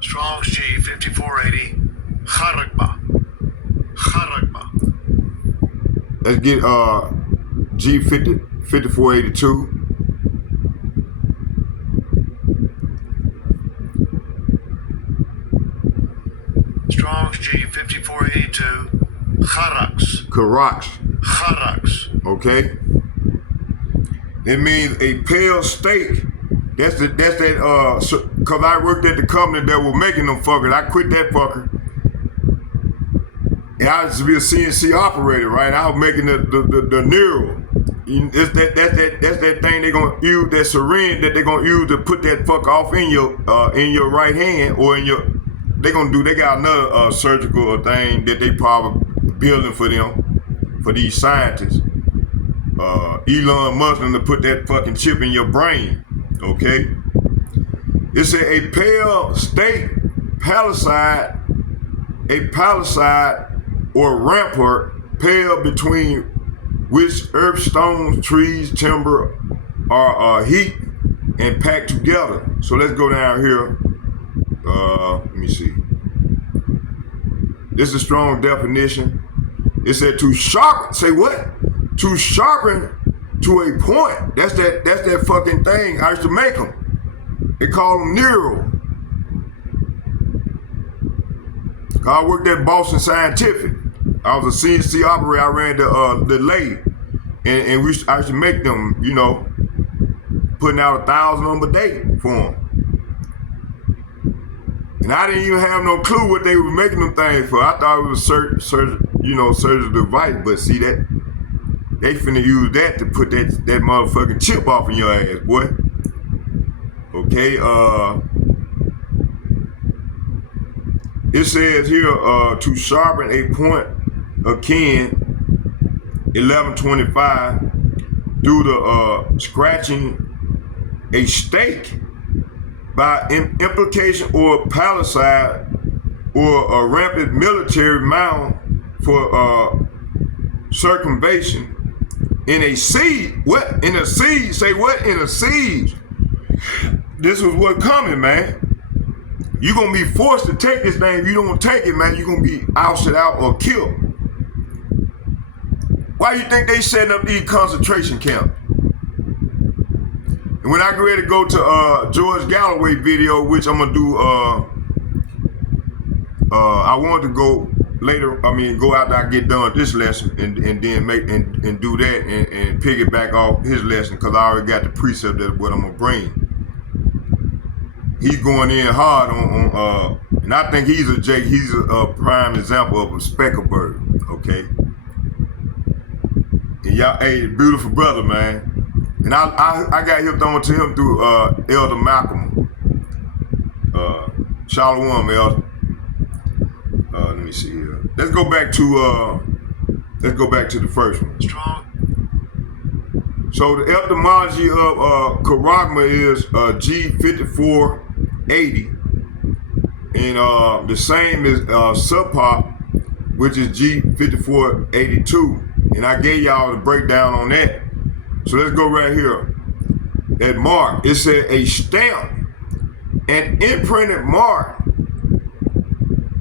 Strong's G 5480. Charagma. Let's get G 5482. Strong's G 5482. Karax. Okay. It means a pale steak. That's that cause I worked at the company that was making them fuckers. I quit that fucker. And I used to be a CNC operator, right? I was making the neural. That's that thing they're gonna use, that syringe that they're gonna use to put that fucker off in your right hand or in your. They got another surgical thing that they probably building for them, for these scientists. Elon Musk to put that fucking chip in your brain, okay? It's a pale steak palisade or rampart pale between which earth, stones, trees, timber are heat and packed together. So let's go down here. Let me see. This is a strong definition. It said to sharpen. Say what? To sharpen to a point. That's that fucking thing. I used to make them. They call them neural. I worked at Boston Scientific. I was a CNC operator. I ran the lathe. And I used to make them, you know, putting out 1,000 of them a day for them. And I didn't even have no clue what they were making them things for. I thought it was a surgical device, but see that they finna use that to put that motherfucking chip off in your ass, boy. Okay, it says here, to sharpen a point akin 1125 through the scratching a stake by implication or palisade or a rampant military mound for circumvention in a siege. What? In a siege? Say what? In a siege. This was what coming, man. You're gonna be forced to take this thing. If you don't take it, man, you're gonna be ousted out or killed. Why you think they setting up these concentration camps? And when I get ready to go to George Galloway video, which I'm gonna do, I want to go later. I mean, go after I get done with this lesson, and then make and do that and piggyback off his lesson, because I already got the precept of what I'm gonna bring. He's going in hard on and I think he's a prime example of a speckled bird. Okay. And y'all, hey, beautiful brother, man. And I got hooked on to him through Elder Malcolm. Shalom, Elder. Let me see here. Let's go back to the first one. Strong. So the etymology of charagma is G5480, and the same as subpop, which is G5482. And I gave y'all the breakdown on that. So let's go right here. That mark, it said a stamp, an imprinted mark,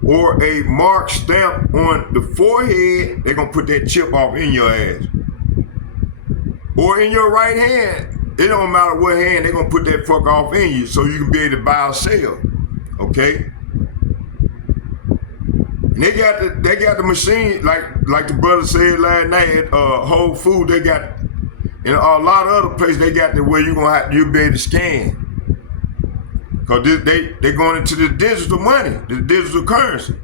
or a mark stamp on the forehead. They're gonna put that chip off in your ass. Or in your right hand. It don't matter what hand, they're gonna put that fuck off in you so you can be able to buy or sell. Okay? And they got the machine, like the brother said last night at Whole Foods. They got, in a lot of other places, they got the where you'll be able to scan. Cause they going into the digital money, the digital currency.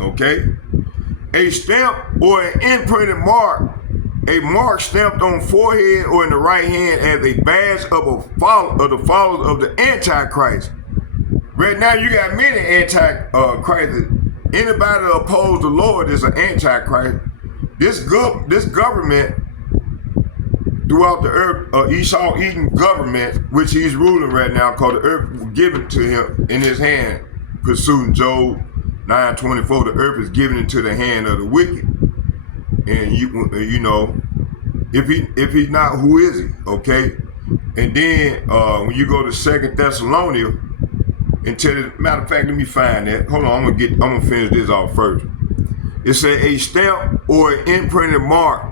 Okay? A stamp or an imprinted mark, a mark stamped on forehead or in the right hand as a badge of the followers of the Antichrist. Right now, you got many Antichrist. Anybody that oppose the Lord is an Antichrist. This government throughout the earth, Esau Eden government, which he's ruling right now, called the earth was given to him in his hand. Pursuing Job 9:24, the earth is given into the hand of the wicked. And you know, if he's not, who is he? Okay. And then when you go to 2 Thessalonians, and tell you, matter of fact, let me find that. Hold on, I'm gonna finish this off first. It said a stamp or an imprinted mark,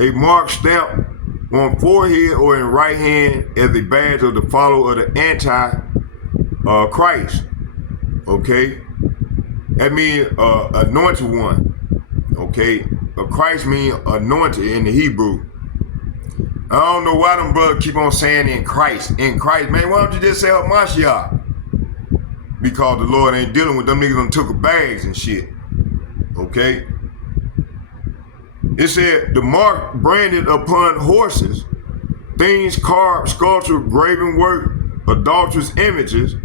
a mark stamp on forehead or in right hand as a badge of the follower of the Christ. Okay, that means anointed one. Okay, Christ means anointed in the Hebrew. I don't know why them brothers keep on saying in Christ, man. Why don't you just say Mashiach? Because the Lord ain't dealing with them niggas that took bags and shit. Okay? It said the mark branded upon horses, things carved, sculpture, graven work, adulterous images.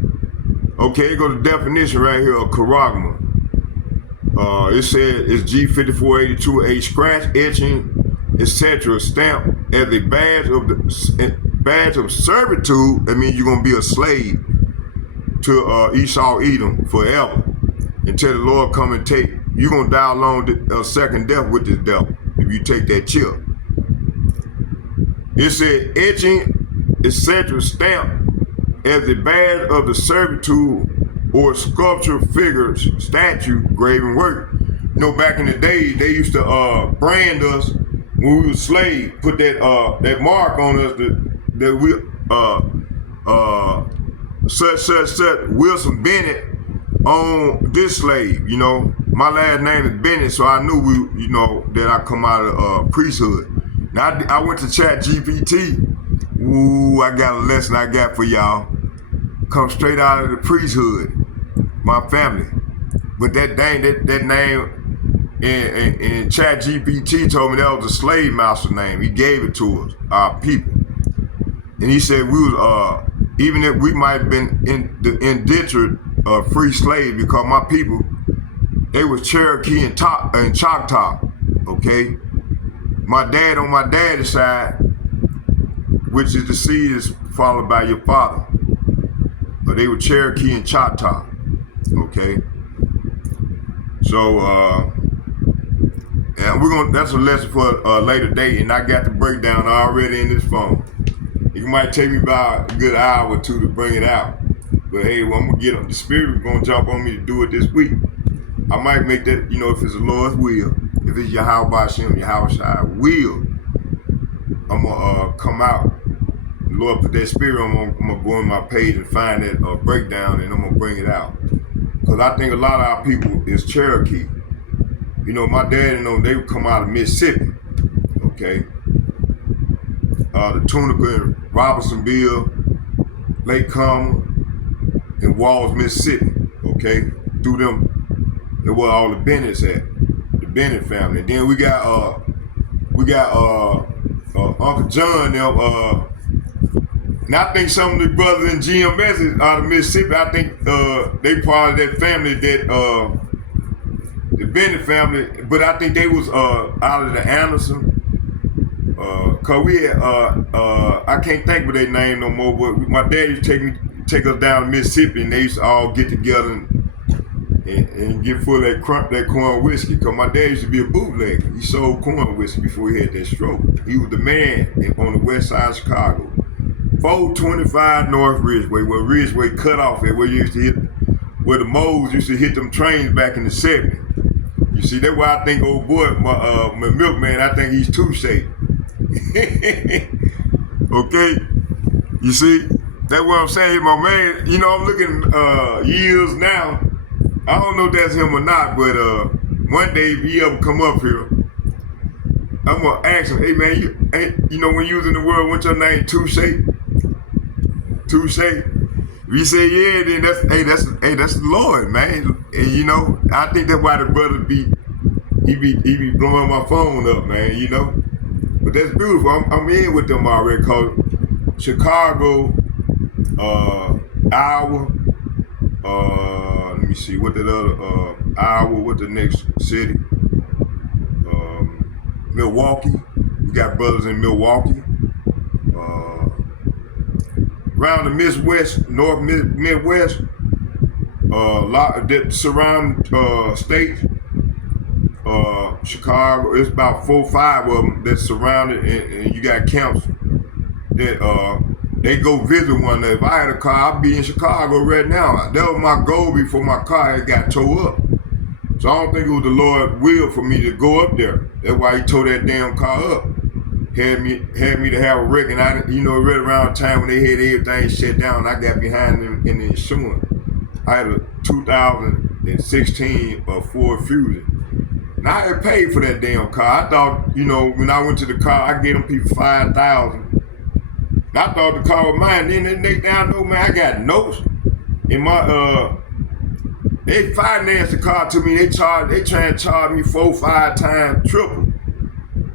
Okay, go to the definition right here of charagma. It said it's G5482, a scratch, etching, etc. stamp as a badge of servitude. That means you're gonna be a slave to Esau Edom forever until the Lord come and take. You're gonna die alone a second death with this devil if you take that chip. It said etching, etc. stamp as a badge of the servitude or sculpture, figures, statue, graven work. You know, back in the day, they used to brand us when we were slaves, put that mark on us that we such Wilson Bennett on this slave. You know, my last name is Bennett, so I knew that I come out of priesthood. Now I went to Chat GPT. Ooh, I got a lesson I got for y'all. Come straight out of the priesthood, my family. But that name in Chat GPT told me that was a slave master name. He gave it to us, our people. And he said we was even if we might have been indentured free slaves because my people, they was Cherokee and Choctaw, okay? My dad on my daddy's side, which is the seed is followed by your father. But they were Cherokee and Choctaw, okay? So, and that's a lesson for a later date, and I got the breakdown already in this phone. It might take me about a good hour or two to bring it out. But hey, well, I'm gonna get the spirit is gonna jump on me to do it this week. I might make that, if it's the Lord's will, if it's Yahweh Hashem, Yahweh Shai will, I'm gonna come out. The Lord put that spirit on, I'm gonna go on my page and find that breakdown, and I'm gonna bring it out. Because I think a lot of our people is Cherokee. My dad and them, they would come out of Mississippi, okay? The Tunica and Robertsonville, Lake Comer, and Walls, Mississippi, okay? Through them, it was all the Bennett's at, the Bennett family. And then we got Uncle John them, and I think some of the brothers in GMS is out of Mississippi. I think they part of that family that the Bennett family, but I think they was out of the Anderson. Cause we had I can't think of their name no more, but my dad used to take us down to Mississippi, and they used to all get together and get full of that corn whiskey. Cause my dad used to be a bootlegger. He sold corn whiskey before he had that stroke. He was the man on the west side of Chicago. 425 North Ridgeway, where Ridgeway cut off at, where you used to hit, where the moles used to hit them trains back in the 70s. You see, that's why I think old boy, my milkman, I think he's two-shaped. Okay? You see? That's what I'm saying, my man. I'm looking years now. I don't know if that's him or not, but one day if he ever come up here, I'm gonna ask him, hey man, when you was in the world, what's your name? Two-shaped? Two-shaped? If he say yeah, then that's the Lord, man. And I think that's why the brother be blowing my phone up, man, But that's beautiful. I'm in with them already, cause Chicago, Iowa, let me see, what that other, Iowa, what the next city? Milwaukee. We got brothers in Milwaukee. Around the Midwest, North Midwest, lot that surround states, Chicago, it's about 4 or 5 of them that surrounded, and you got camps that they go visit one another. If I had a car, I'd be in Chicago right now. That was my goal before my car had got towed up. So I don't think it was the Lord's will for me to go up there. That's why he tore that damn car up. Had me to have a wreck, and right around the time when they had everything shut down, I got behind them in the insurance. I had a 2016 Ford Fusion. And I had paid for that damn car. I thought, when I went to the car, I gave them people $5,000. I thought the car was mine. Then they down know, man, I got notes in my they financed the car to me. They trying to charge me 4 or 5 times triple.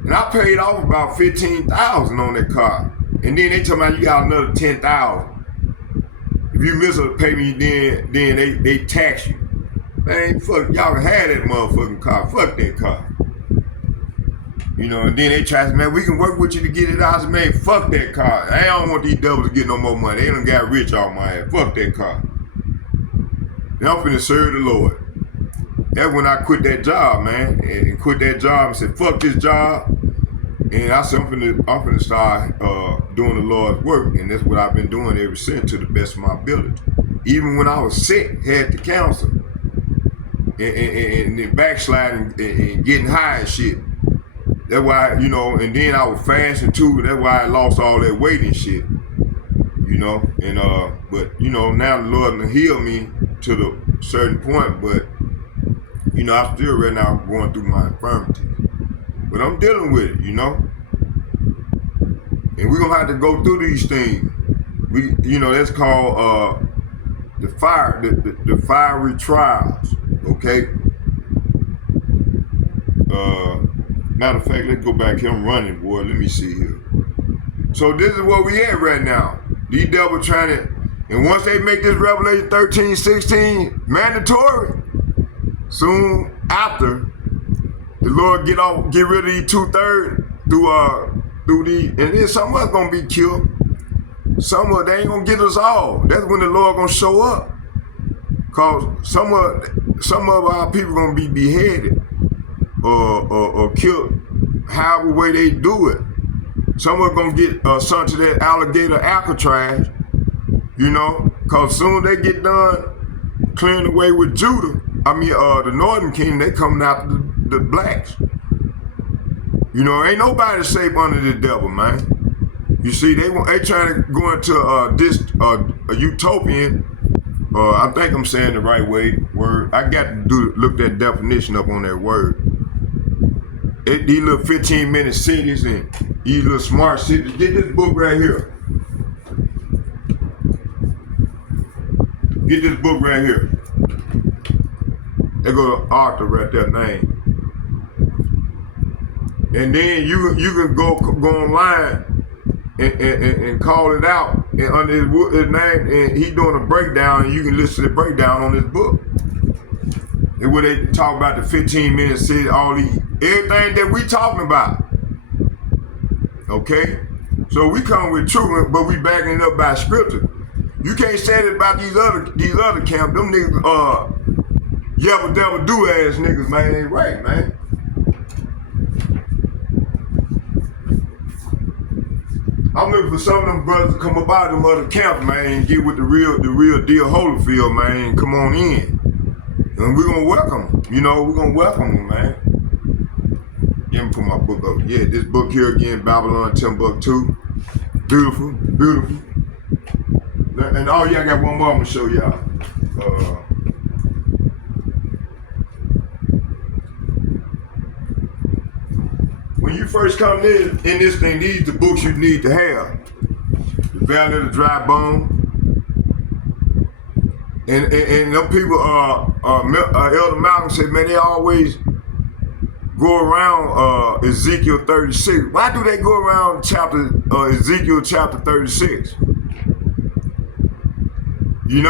And I paid off about $15,000 on that car. And then they tell me you got another $10,000. If you miss a payment, then they tax you. Man, fuck, y'all can have that motherfucking car. Fuck that car. And then they try to say, man, we can work with you to get it out. I said, man, fuck that car. I don't want these devils to get no more money. They done got rich off my ass. Fuck that car. And I'm finna serve the Lord. That's when I quit that job, man, and quit that job and said, fuck this job. And I said, I'm finna start doing the Lord's work. And that's what I've been doing ever since, to the best of my ability. Even when I was sick, had the cancer, and backsliding and getting high and shit. That's why, and then I was fasting too. That's why I lost all that weight and shit. And but now the Lord done healed me to the certain point, but I'm still right now going through my infirmities. But I'm dealing with it, And we're gonna have to go through these things. That's called the fiery trials. Okay. Matter of fact, let's go back here. I'm running, boy. Let me see here. So this is where we at right now. These devils trying to, and once they make this Revelation 13, 16 mandatory, soon after, the Lord get rid of these 2/3 through these, and then some of us gonna be killed. Some of they ain't gonna get us all. That's when the Lord gonna show up. Cause some of our people gonna be beheaded or killed however way they do it. Some of them gonna get sent to that alligator Alcatraz, cause soon they get done clearing away with Judah. The Northern Kingdom, they coming after the blacks. Ain't nobody safe under the devil, man. You see, they trying to go into a utopian. I think I'm saying the right word. I got to look that definition up on that word. These little 15-minute cities and these little smart cities. Get this book right here. Get this book right here. They go to Arthur right there, name. And then you can go online and call it out and under his name, and he doing a breakdown, and you can listen to the breakdown on this book. And where they talk about the 15-minute city, all these, everything that we talking about. Okay? So we come with truth, but we backing it up by scripture. You can't say that about these other camps. Them niggas, yabba dabba do ass niggas, man, ain't right, man. I'm looking for some of them brothers to come up out of them other camps, man, and get with the real deal Holyfield, man, and come on in. And we're gonna welcome them. We're gonna welcome them, man. Let me put my book up. Yeah, this book here again, Babylon Timbuktu. Beautiful, beautiful. And I got one more I'm gonna show y'all. When you first come in this thing, these are the books you need to have. The Valley of the Dry Bone. And them people, Elder Malcolm said, man, they always go around Ezekiel 36. Why do they go around Ezekiel chapter 36? These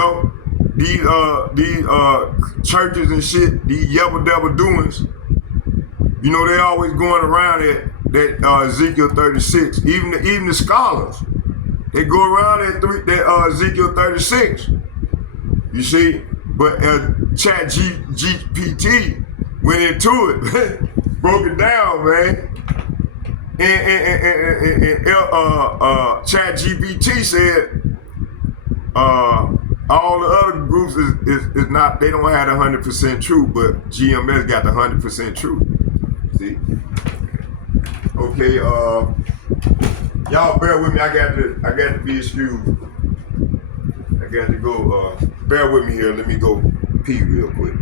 churches and shit, these yabba dabba doings, they always going around that Ezekiel 36. Even the scholars, they go around that Ezekiel 36. You see, but Chat GPT went into it, broke it down, man. And Chat GPT said all the other groups is not, they don't have 100% truth, but GMS got the 100% truth. See? Okay, y'all bear with me. I got to be excused. I got to go. Bear with me here. Let me go pee real quick.